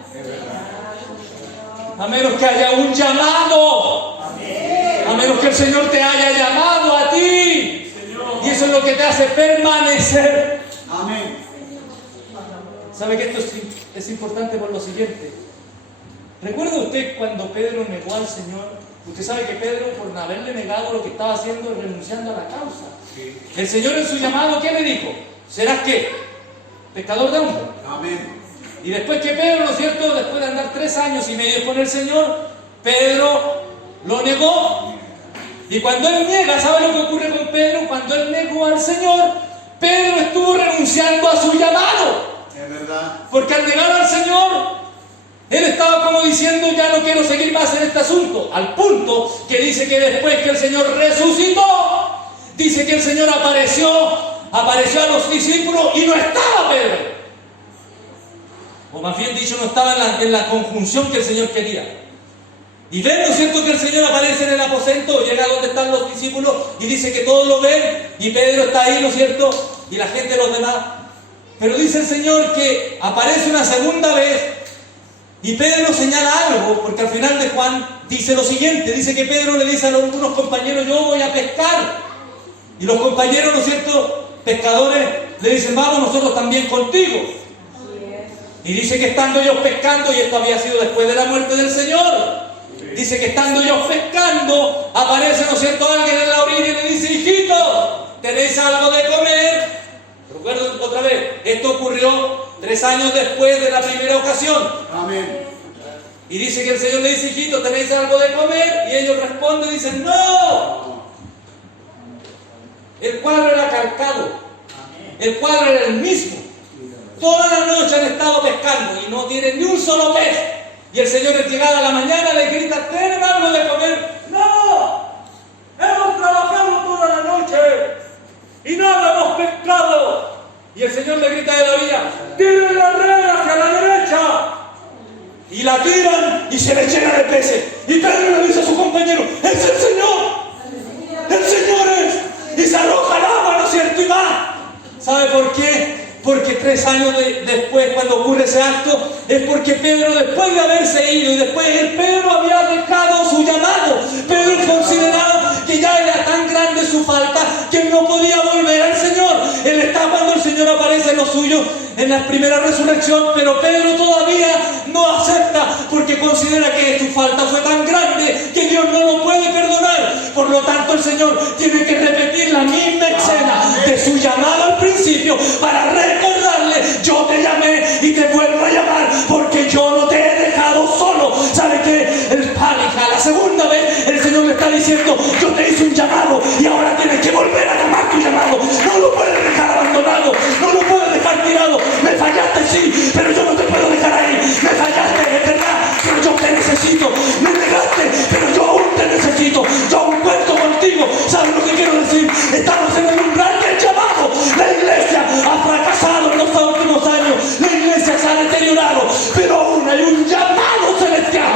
A menos que haya un llamado. A menos que el Señor te haya llamado a ti. Y eso es lo que te hace permanecer. Amén. ¿Sabe que esto es importante por lo siguiente? ¿Recuerda usted cuando Pedro negó al Señor? Usted sabe que Pedro, por haberle negado, lo que estaba haciendo es renunciando a la causa. El Señor en su llamado, ¿qué le dijo? ¿Serás qué? Pescador de hombres. Amén. Y después que Pedro, ¿no es cierto?, después de andar 3 años y medio con el Señor, Pedro lo negó. Y cuando él niega, ¿sabe lo que ocurre con Pedro? Cuando él negó al Señor, Pedro estuvo renunciando a su llamado. Es verdad. Porque al negar al Señor, él estaba como diciendo, ya no quiero seguir más en este asunto. Al punto que dice que después que el Señor resucitó, dice que el Señor apareció a los discípulos y no estaba Pedro. O más bien dicho, no estaba en la conjunción que el Señor quería. Y ven, ¿no es cierto?, que el Señor aparece en el aposento, llega donde están los discípulos y dice que todos lo ven y Pedro está ahí, ¿no es cierto?, y la gente, los demás. Pero dice el Señor que aparece una segunda vez y Pedro señala algo, porque al final de Juan dice lo siguiente, dice que Pedro le dice a algunos compañeros, yo voy a pescar. Y los compañeros, ¿no es cierto?, pescadores, le dicen, vamos nosotros también contigo. Y dice que estando ellos pescando, y esto había sido después de la muerte del Señor, dice que estando ellos pescando, aparece, ¿no es cierto?, alguien en la orilla y le dice, hijito, ¿tenéis algo de comer? Recuerden otra vez, esto ocurrió 3 años después de la primera ocasión. Amén. Y dice que el Señor le dice, hijito, ¿tenéis algo de comer? Y ellos responden y dicen, ¡no! El cuadro era calcado. El cuadro era el mismo. Toda la noche han estado pescando y no tienen ni un solo pez. Y el Señor, al llegar a la mañana, le grita, ¿tienen algo de comer? ¡No! Hemos trabajado toda la noche y nada hemos pescado. Y el Señor le grita de la orilla, ¡tiren la red hacia la derecha! Y la tiran y se le llena de peces. Y Pedro le dice a su compañero, ¡es el Señor! ¡El Señor es! Y se arroja al agua, ¿no es cierto? Y va. ¿Sabe por qué? Porque 3 años después, cuando ocurre ese acto, es porque Pedro, después de haberse ido, y después Pedro había dejado su llamado. Pedro consideraba que ya era tan grande su falta que él no podía volver al Señor. Él está cuando el Señor aparece en los suyos en la primera resurrección, pero Pedro todavía no acepta porque considera que su falta fue tan grande que Dios no lo puede perdonar. Por lo tanto, el Señor tiene que repetir la misma escena de su llamado al principio para recordarle: yo te llamé y te vuelvo a llamar porque yo no te he dejado solo. ¿Sabe qué? El pánica, la segunda vez el Señor le está diciendo: yo te hice un llamado y ahora tienes que volver a llamar tu llamado. No lo puedes dejar abandonado, no lo puedes dejar tirado. Me fallaste, sí, pero yo no te puedo dejar ahí. Me fallaste, es verdad, pero yo te necesito. Me negaste, pero yo aún te necesito. Yo aún cuento contigo. ¿Sabes lo que quiero decir? Estamos en el umbral del llamado. La iglesia ha fracasado en los últimos años. La iglesia se ha deteriorado, pero aún hay un llamado celestial.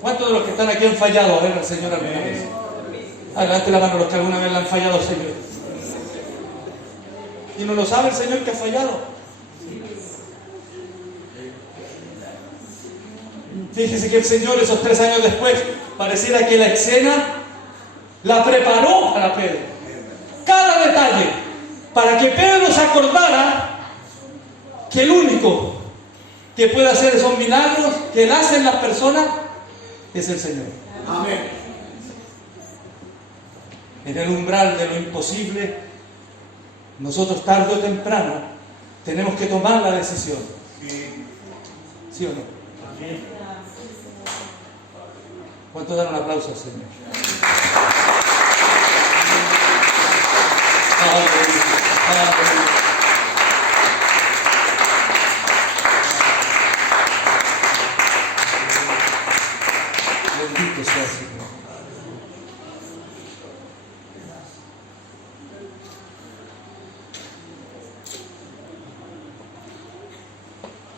¿Cuántos de los que están aquí han fallado a ver al Señor alguna vez? Adelante la mano los que alguna vez le han fallado al Señor. ¿Y no lo sabe el Señor que ha fallado? Fíjese que el Señor esos 3 años después pareciera que la escena la preparó para Pedro. Cada detalle para que Pedro se acordara que el único que puede hacer esos milagros que él hace en las personas es el Señor. Amén. En el umbral de lo imposible, nosotros tarde o temprano tenemos que tomar la decisión. ¿Sí o no? Amén. ¿Cuántos dan un aplauso al Señor? Aleluya, aleluya. Bendito sea el Señor.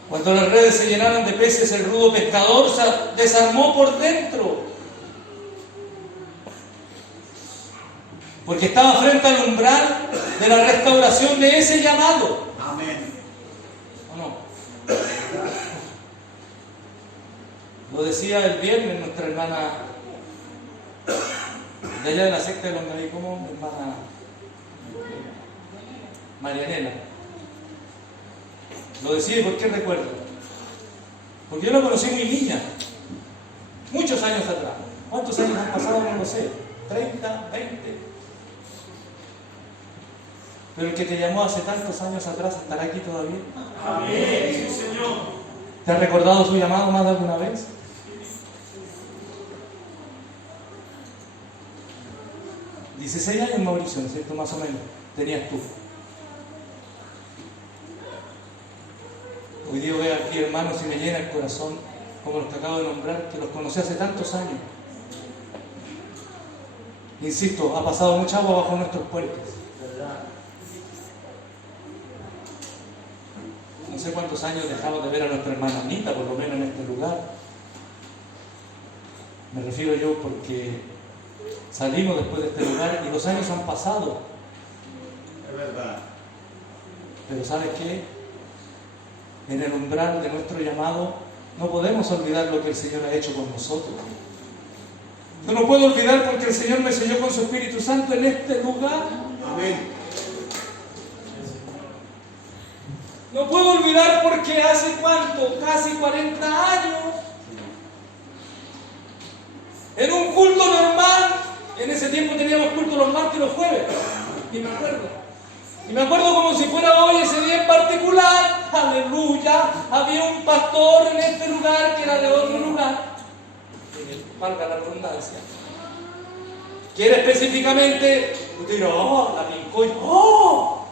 Cuando las redes se llenaron de peces, el rudo pescador se desarmó por dentro. Porque estaba frente al umbral de la restauración de ese llamado. Amén. ¿O no? Lo decía el viernes nuestra hermana de allá de la secta de los Naví, ¿cómo? Hermana Marianela. Lo decía, ¿y por qué recuerdo? Porque yo la conocí muy niña, muchos años atrás. ¿Cuántos años han pasado? No lo sé. 30, 20. Pero el que te llamó hace tantos años atrás estará aquí todavía. Amén, sí, Señor. ¿Te has recordado su llamado más de alguna vez? ¿16 años, Mauricio, ¿no es cierto? Más o menos tenías tú. Hoy día veo aquí hermanos y me llena el corazón, como los que acabo de nombrar, que los conocí hace tantos años. Insisto, ha pasado mucha agua bajo nuestros puentes. ¿Verdad? No sé cuántos años dejamos de ver a nuestra hermana Anita, por lo menos en este lugar. Me refiero yo porque salimos después de este lugar y los años han pasado. Es verdad. Pero ¿sabes qué? En el umbral de nuestro llamado no podemos olvidar lo que el Señor ha hecho con nosotros. Yo no puedo olvidar porque el Señor me selló con su Espíritu Santo en este lugar. Amén. No puedo olvidar porque hace ¿cuánto? Casi 40 años. En un culto normal, en ese tiempo teníamos culto los martes y los jueves. Y me acuerdo. Y me acuerdo como si fuera hoy ese día en particular. Aleluya. Había un pastor en este lugar que era de otro lugar. Valga la redundancia. Que era específicamente, usted dirá, oh, la pincó. ¡Oh!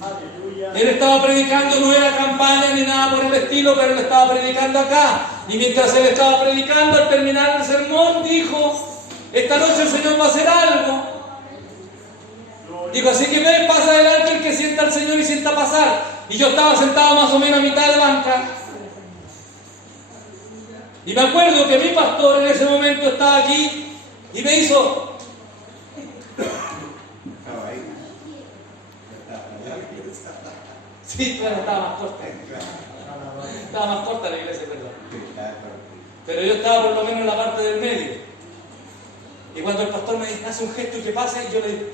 Aleluya. Él estaba predicando, no era campaña ni nada por el estilo, pero él estaba predicando acá. Y mientras él estaba predicando, al terminar el sermón, dijo: esta noche el Señor va a hacer algo. Digo, así que ven, pasa adelante el que sienta al Señor y sienta pasar. Y yo estaba sentado más o menos a mitad de banca. Y me acuerdo que mi pastor en ese momento estaba aquí y me hizo... Estaba ahí. Sí, claro, estaba más corta. Estaba más corta la iglesia, perdón. Pero yo estaba por lo menos en la parte del medio. Y cuando el pastor me dice, hace un gesto y que pase, yo le digo,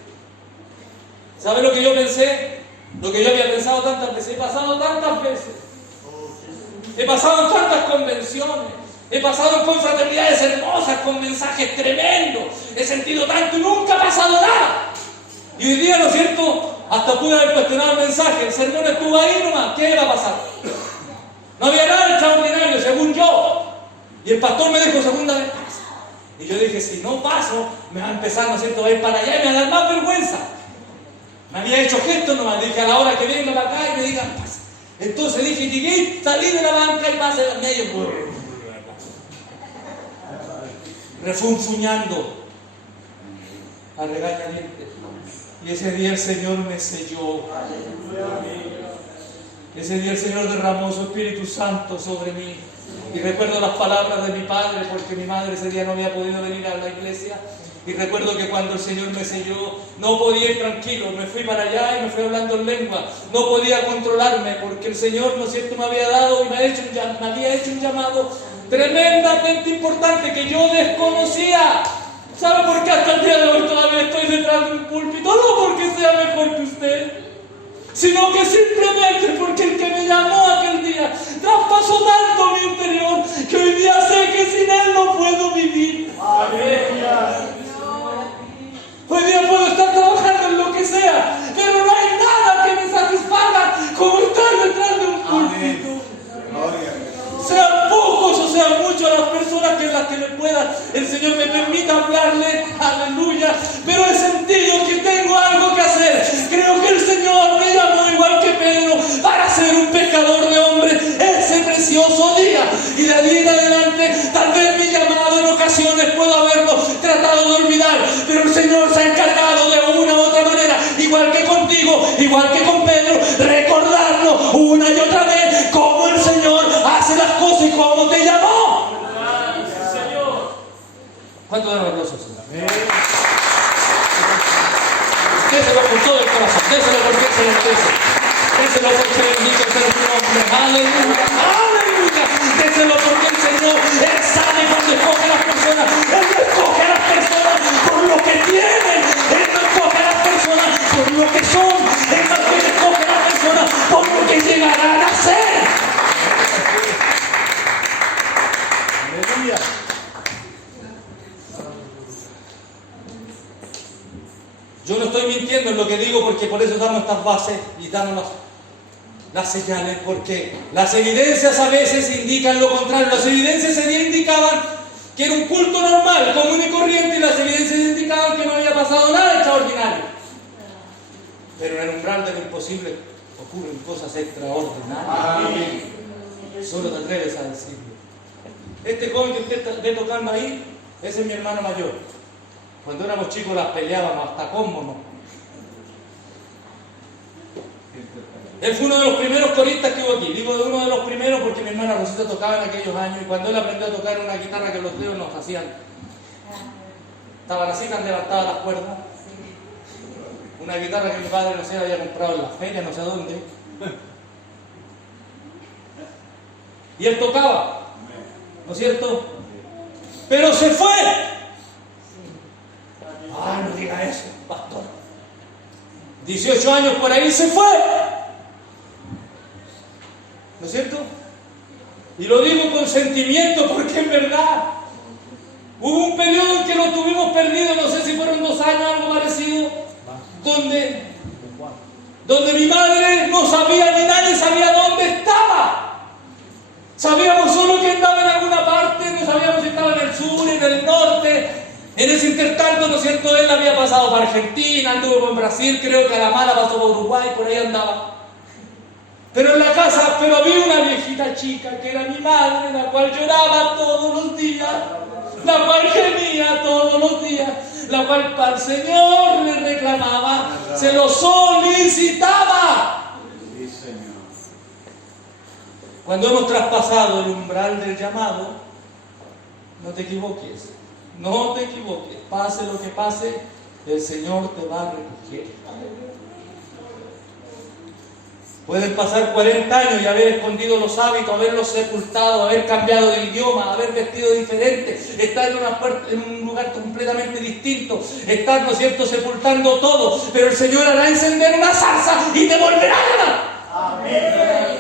¿sabe lo que yo pensé? Lo que yo había pensado tantas veces. He pasado tantas veces. He pasado en tantas convenciones. He pasado en confraternidades hermosas con mensajes tremendos. He sentido tanto y nunca ha pasado nada. Y hoy día, ¿no es cierto? Hasta pude haber cuestionado el mensaje. El sermón estuvo ahí nomás. ¿Qué iba a pasar? No había nada extraordinario, según yo. Y el pastor me dijo segunda vez, pasa. Y yo dije, si no paso, me va a empezar, ¿no es cierto?, a ir para allá y me va a dar más vergüenza. Me había hecho gestos nomás. Dije, a la hora que venga para acá y me digan, pasa. Entonces dije, llegué, salí de la banca y pasé al medio. Refunfuñando a regañadientes. Y ese día el Señor me selló. Ese día el Señor derramó su Espíritu Santo sobre mí. Y recuerdo las palabras de mi padre, porque mi madre ese día no había podido venir a la iglesia. Y recuerdo que cuando el Señor me selló, no podía ir tranquilo. Me fui para allá y me fui hablando en lengua. No podía controlarme, porque el Señor, ¿no es cierto?, me había dado y me había hecho un llamado tremendamente importante que yo desconocía. ¿Sabe por qué hasta el día de hoy todavía estoy detrás de un púlpito? No porque sea mejor que usted, sino que simplemente porque el que me llamó aquel día traspasó tanto mi interior que hoy día sé que sin Él no puedo vivir. Hoy día puedo estar trabajando en lo que sea, pero no hay nada que me satisfaga como estar detrás de un púlpito. Sean pocos o sean muchos las personas que las que le pueda, el Señor me permita hablarle, aleluya, pero he sentido que tengo algo que hacer. Creo que el Señor me llamó igual que Pedro para ser un pescador de hombres ese precioso día. Y de ahí en adelante, tal vez mi llamado en ocasiones puedo haberlo tratado de olvidar, pero el Señor se ha encargado de una u otra manera, igual que contigo, igual que con Pedro, recordarnos una y otra vez cómo el Señor hace las cosas y cómo te llamó. ¿Cuánto dan aplausos? Déselo con todo el corazón, déselo porque Él se lo merece. Déselo porque bendito sea su nombre. Aleluya, aleluya. Déselo porque el Señor, Él sabe cuando escoge a las personas. Él no escoge a las personas por lo que tienen. Él no escoge a las personas por lo que son. Él también escoge a las personas por lo que llegarán a ser. Aleluya. Yo no estoy mintiendo en lo que digo, porque por eso damos estas bases y damos las señales, porque las evidencias a veces indican lo contrario. Las evidencias ese día indicaban que era un culto normal, común y corriente, y las evidencias indicaban que no había pasado nada extraordinario. Pero en el umbral de lo imposible ocurren cosas extraordinarias. Amén. Solo te atreves a decirlo. Este joven que usted ve tocando ahí, ese es mi hermano mayor. Cuando éramos chicos las peleábamos hasta cómo no. Él fue uno de los primeros coristas que hubo aquí. Digo de uno de los primeros porque mi hermana Rosita tocaba en aquellos años, y cuando él aprendió a tocar una guitarra que los dedos nos hacían, estaban así tan levantadas las cuerdas. Una guitarra que mi padre, no sé, había comprado en la feria, no sé dónde. Y él tocaba, ¿no es cierto? Pero se fue. Ay, no diga eso, pastor. 18 años por ahí se fue. ¿No es cierto? Y lo digo con sentimiento porque es verdad. Hubo un periodo en que lo tuvimos perdido, no sé si fueron 2 años, algo parecido, donde mi madre no sabía ni nadie sabía dónde estaba. Sabíamos solo que andaba en alguna parte, no sabíamos si estaba en el sur, en el norte. En ese intertanto, ¿no es cierto?, él había pasado por Argentina, anduvo por Brasil, creo que a la mala pasó por Uruguay, por ahí andaba. Pero en la casa, había una viejita chica que era mi madre, la cual lloraba todos los días, la cual gemía todos los días, la cual al Señor le reclamaba, se lo solicitaba. Sí, Señor. Cuando hemos traspasado el umbral del llamado, No te equivoques. No te equivoques. Pase lo que pase, el Señor te va a recoger. Pueden pasar 40 años y haber escondido los hábitos, haberlos sepultado, haber cambiado de idioma, haber vestido diferente, estar en un lugar completamente distinto, estar, ¿no es cierto?, sepultando todo, pero el Señor hará encender una zarza y te volverá a llamar. Amén.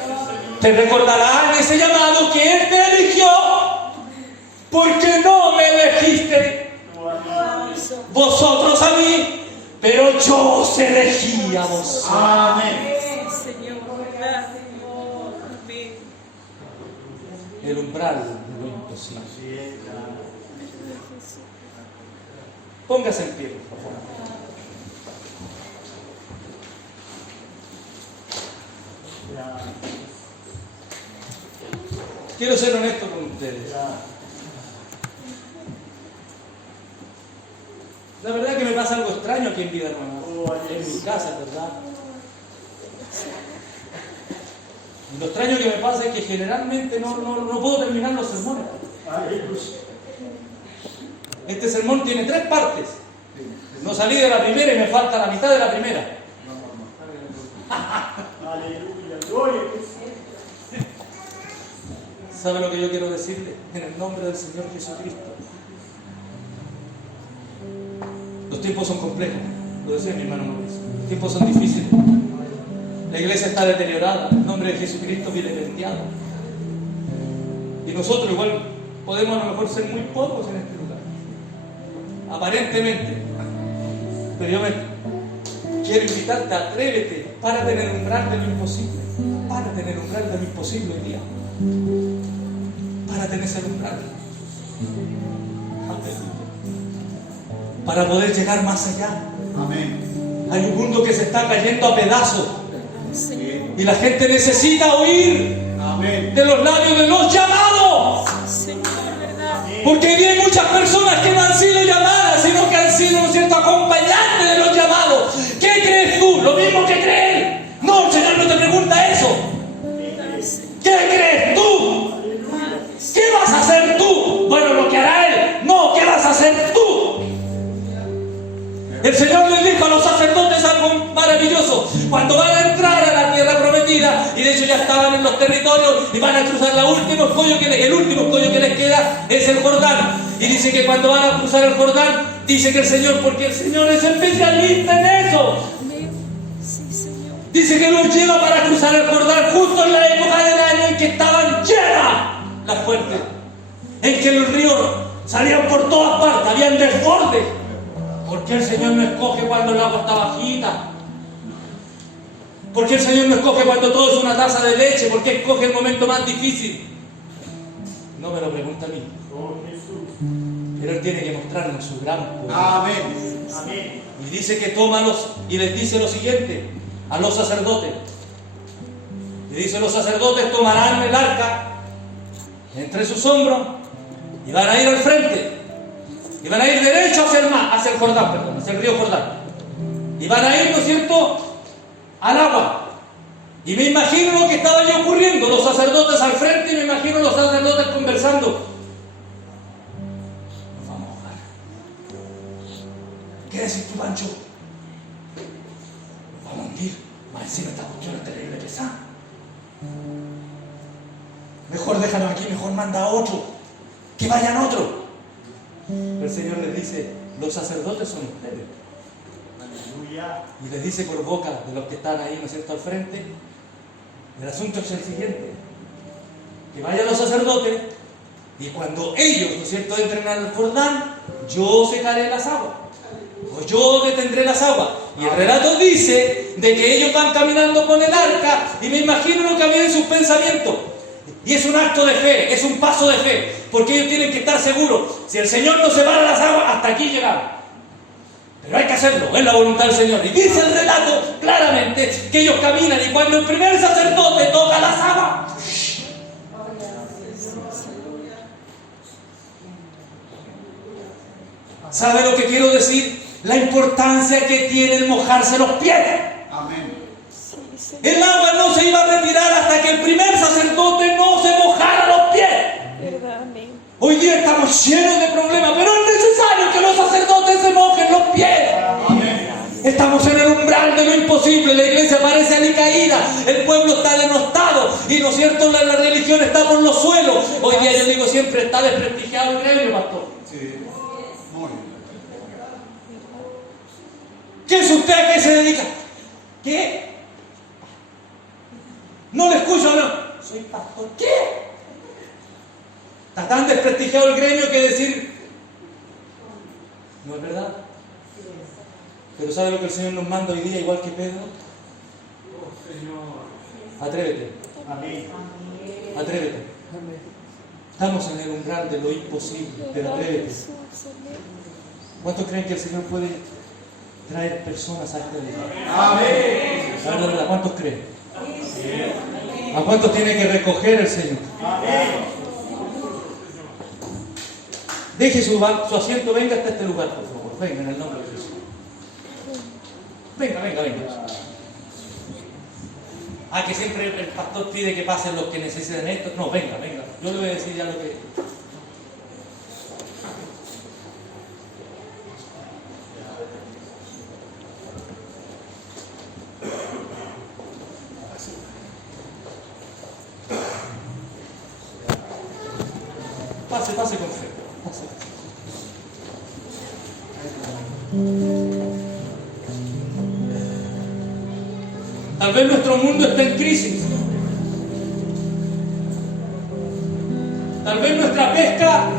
Te recordará en ese llamado que Él te eligió, porque no me elegiste vosotros a mí, pero yo os elegí a vosotros. Amén. El umbral de lo imposible. Así es. Póngase en pie, por favor. Quiero ser honesto con ustedes. La verdad que me pasa algo extraño aquí en Vida Nueva. En mi casa, ¿verdad? Y lo extraño que me pasa es que generalmente no puedo terminar los sermones. Este sermón tiene 3 partes. No salí de la primera y me falta la mitad de la primera. Aleluya, gloria. ¿Sabe lo que yo quiero decirle? En el nombre del Señor Jesucristo. Los tiempos son complejos. Lo decía mi hermano Mauricio. Los tiempos son difíciles. La iglesia está deteriorada. El nombre de Jesucristo vilipendiado. Y nosotros igual podemos a lo mejor ser muy pocos en este lugar. Aparentemente. Pero yo quiero invitarte, atrévete, párate en el umbral de lo imposible. Párate en el umbral de lo imposible hoy día. Párate en ese umbral. Aleluya. Para poder llegar más allá. Amén. Hay un mundo que se está cayendo a pedazos. Y la gente necesita oír Amén. de los labios de los llamados. Porque hoy día hay muchas personas que no han sido llamadas, sino que han sido, ¿no es cierto?, acompañantes de los llamados. ¿Qué crees tú? Lo mismo que cree Él. No, el Señor no te pregunta eso. ¿Qué crees tú? ¿Qué vas a hacer tú? Bueno, lo que hará Él. No, ¿qué vas a hacer tú? El Señor les dijo a los sacerdotes algo maravilloso. Cuando van a entrar a la tierra prometida, y de hecho ya estaban en los territorios y van a cruzar el último escollo que les queda es el Jordán. Y dice que cuando van a cruzar el Jordán, dice que el Señor, porque el Señor es especialista en eso, dice que los lleva para cruzar el Jordán justo en la época del año en que estaban llenas las fuentes, en que los ríos salían por todas partes, habían desbordes. Porque el Señor no escoge cuando el agua está bajita. Porque el Señor no escoge cuando todo es una taza de leche. Porque escoge el momento más difícil. No me lo pregunta a mí. Pero Él tiene que mostrarnos su gran poder. Amén. Amén. Y dice que tómalos y les dice lo siguiente a los sacerdotes. Le dice a los sacerdotes: tomarán el arca entre sus hombros y van a ir al frente. Y van a ir derecho hacia el Jordán, perdón, hacia el río Jordán. Y van a ir, ¿no es cierto?, al agua. Y me imagino lo que estaba allí ocurriendo, los sacerdotes al frente, y me imagino los sacerdotes conversando. Nos vamos a ahogar. ¿Qué decís tú, Pancho? Nos vamos a hundir. Más encima esta cuestión es terrible pesada. Mejor déjalo aquí, mejor manda a otro. Que vayan otro. El Señor les dice: los sacerdotes son ustedes. Aleluya. Y les dice por boca de los que están ahí, ¿no es cierto?, al frente. El asunto es el siguiente: que vayan los sacerdotes y cuando ellos, ¿no es cierto?, entren al Jordán, yo secaré las aguas, o yo detendré las aguas. Y el relato dice de que ellos van caminando con el arca, y me imagino lo que había en sus pensamientos. Y es un acto de fe, es un paso de fe, porque ellos tienen que estar seguros: si el Señor no separa las aguas, hasta aquí llegamos. Pero hay que hacerlo, es la voluntad del Señor. Y dice el relato claramente que ellos caminan, y cuando el primer sacerdote toca las aguas, ¿sabe lo que quiero decir? La importancia que tiene el mojarse los pies. Amén. El agua no se iba a retirar hasta que el primer sacerdote no se mojara los pies. ¿Verdad? Amén. Hoy día estamos llenos de problemas, pero es necesario que los sacerdotes se mojen los pies. Estamos en el umbral de lo imposible, la iglesia parece alicaída, el pueblo está denostado y, ¿no es cierto?, la religión está por los suelos. Hoy día yo digo siempre, está desprestigiado el gremio, pastor. Sí. Muy bien. ¿Quién es usted? ¿A qué se dedica? ¿Qué? No le escucho, no. Soy pastor. ¿Qué? Está tan desprestigiado el gremio que decir, no es verdad. Pero ¿sabe lo que el Señor nos manda hoy día, igual que Pedro? Atrévete, Amén. atrévete. Estamos en el umbral de lo imposible, pero atrévete. ¿Cuántos creen que el Señor puede traer personas a este lugar? Amén. La verdad, ¿cuántos creen? ¿A cuántos tiene que recoger el Señor? Deje su asiento, venga hasta este lugar, por favor. Venga, en el nombre de Jesús. Venga, venga, venga. Ah, que siempre el pastor pide que pasen los que necesitan esto. No, venga, venga. Yo le voy a decir ya lo que... Pase, pase con fe. Pase. Tal vez nuestro mundo está en crisis. Tal vez nuestra pesca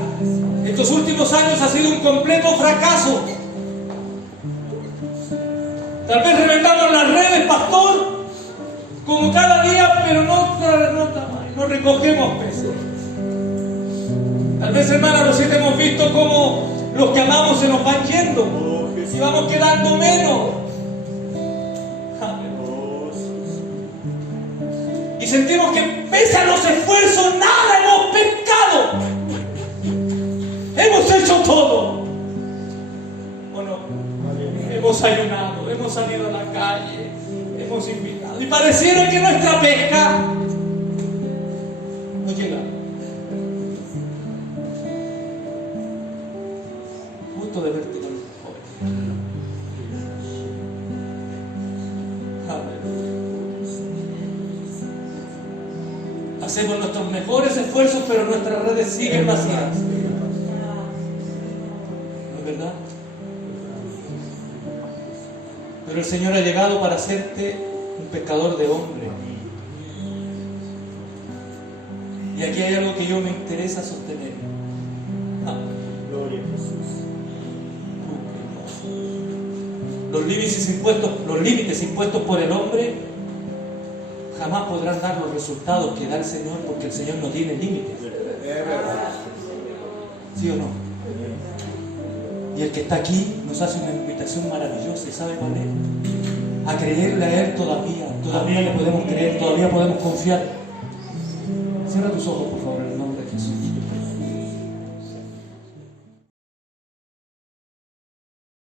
estos últimos años ha sido un completo fracaso. Tal vez reventamos las redes, pastor, como cada día, pero no recogemos peces. Tal vez, hermana Rosita, hemos visto cómo los que amamos se nos van yendo y vamos quedando menos. Y sentimos que pese a los esfuerzos nada hemos pescado. Hemos hecho todo. ¿O no? Hemos ayunado, hemos salido a la calle, hemos invitado. Y pareciera que nuestra pesca no llega. Gusto de verte con joven. Hacemos nuestros mejores esfuerzos, pero nuestras redes siguen vacías. ¿No es verdad? Pero el Señor ha llegado para hacerte un pescador de hombre. Y aquí hay algo que yo me interesa sostener. Gloria a Jesús. Los límites impuestos por el hombre jamás podrán dar los resultados que da el Señor, porque el Señor no tiene límites. Es verdad. ¿Sí o no? Y el que está aquí nos hace una invitación maravillosa. ¿Y sabe cuál es? A creerle a Él todavía. Todavía le podemos creer, todavía podemos confiar. Cierra tus ojos, por favor, hermano.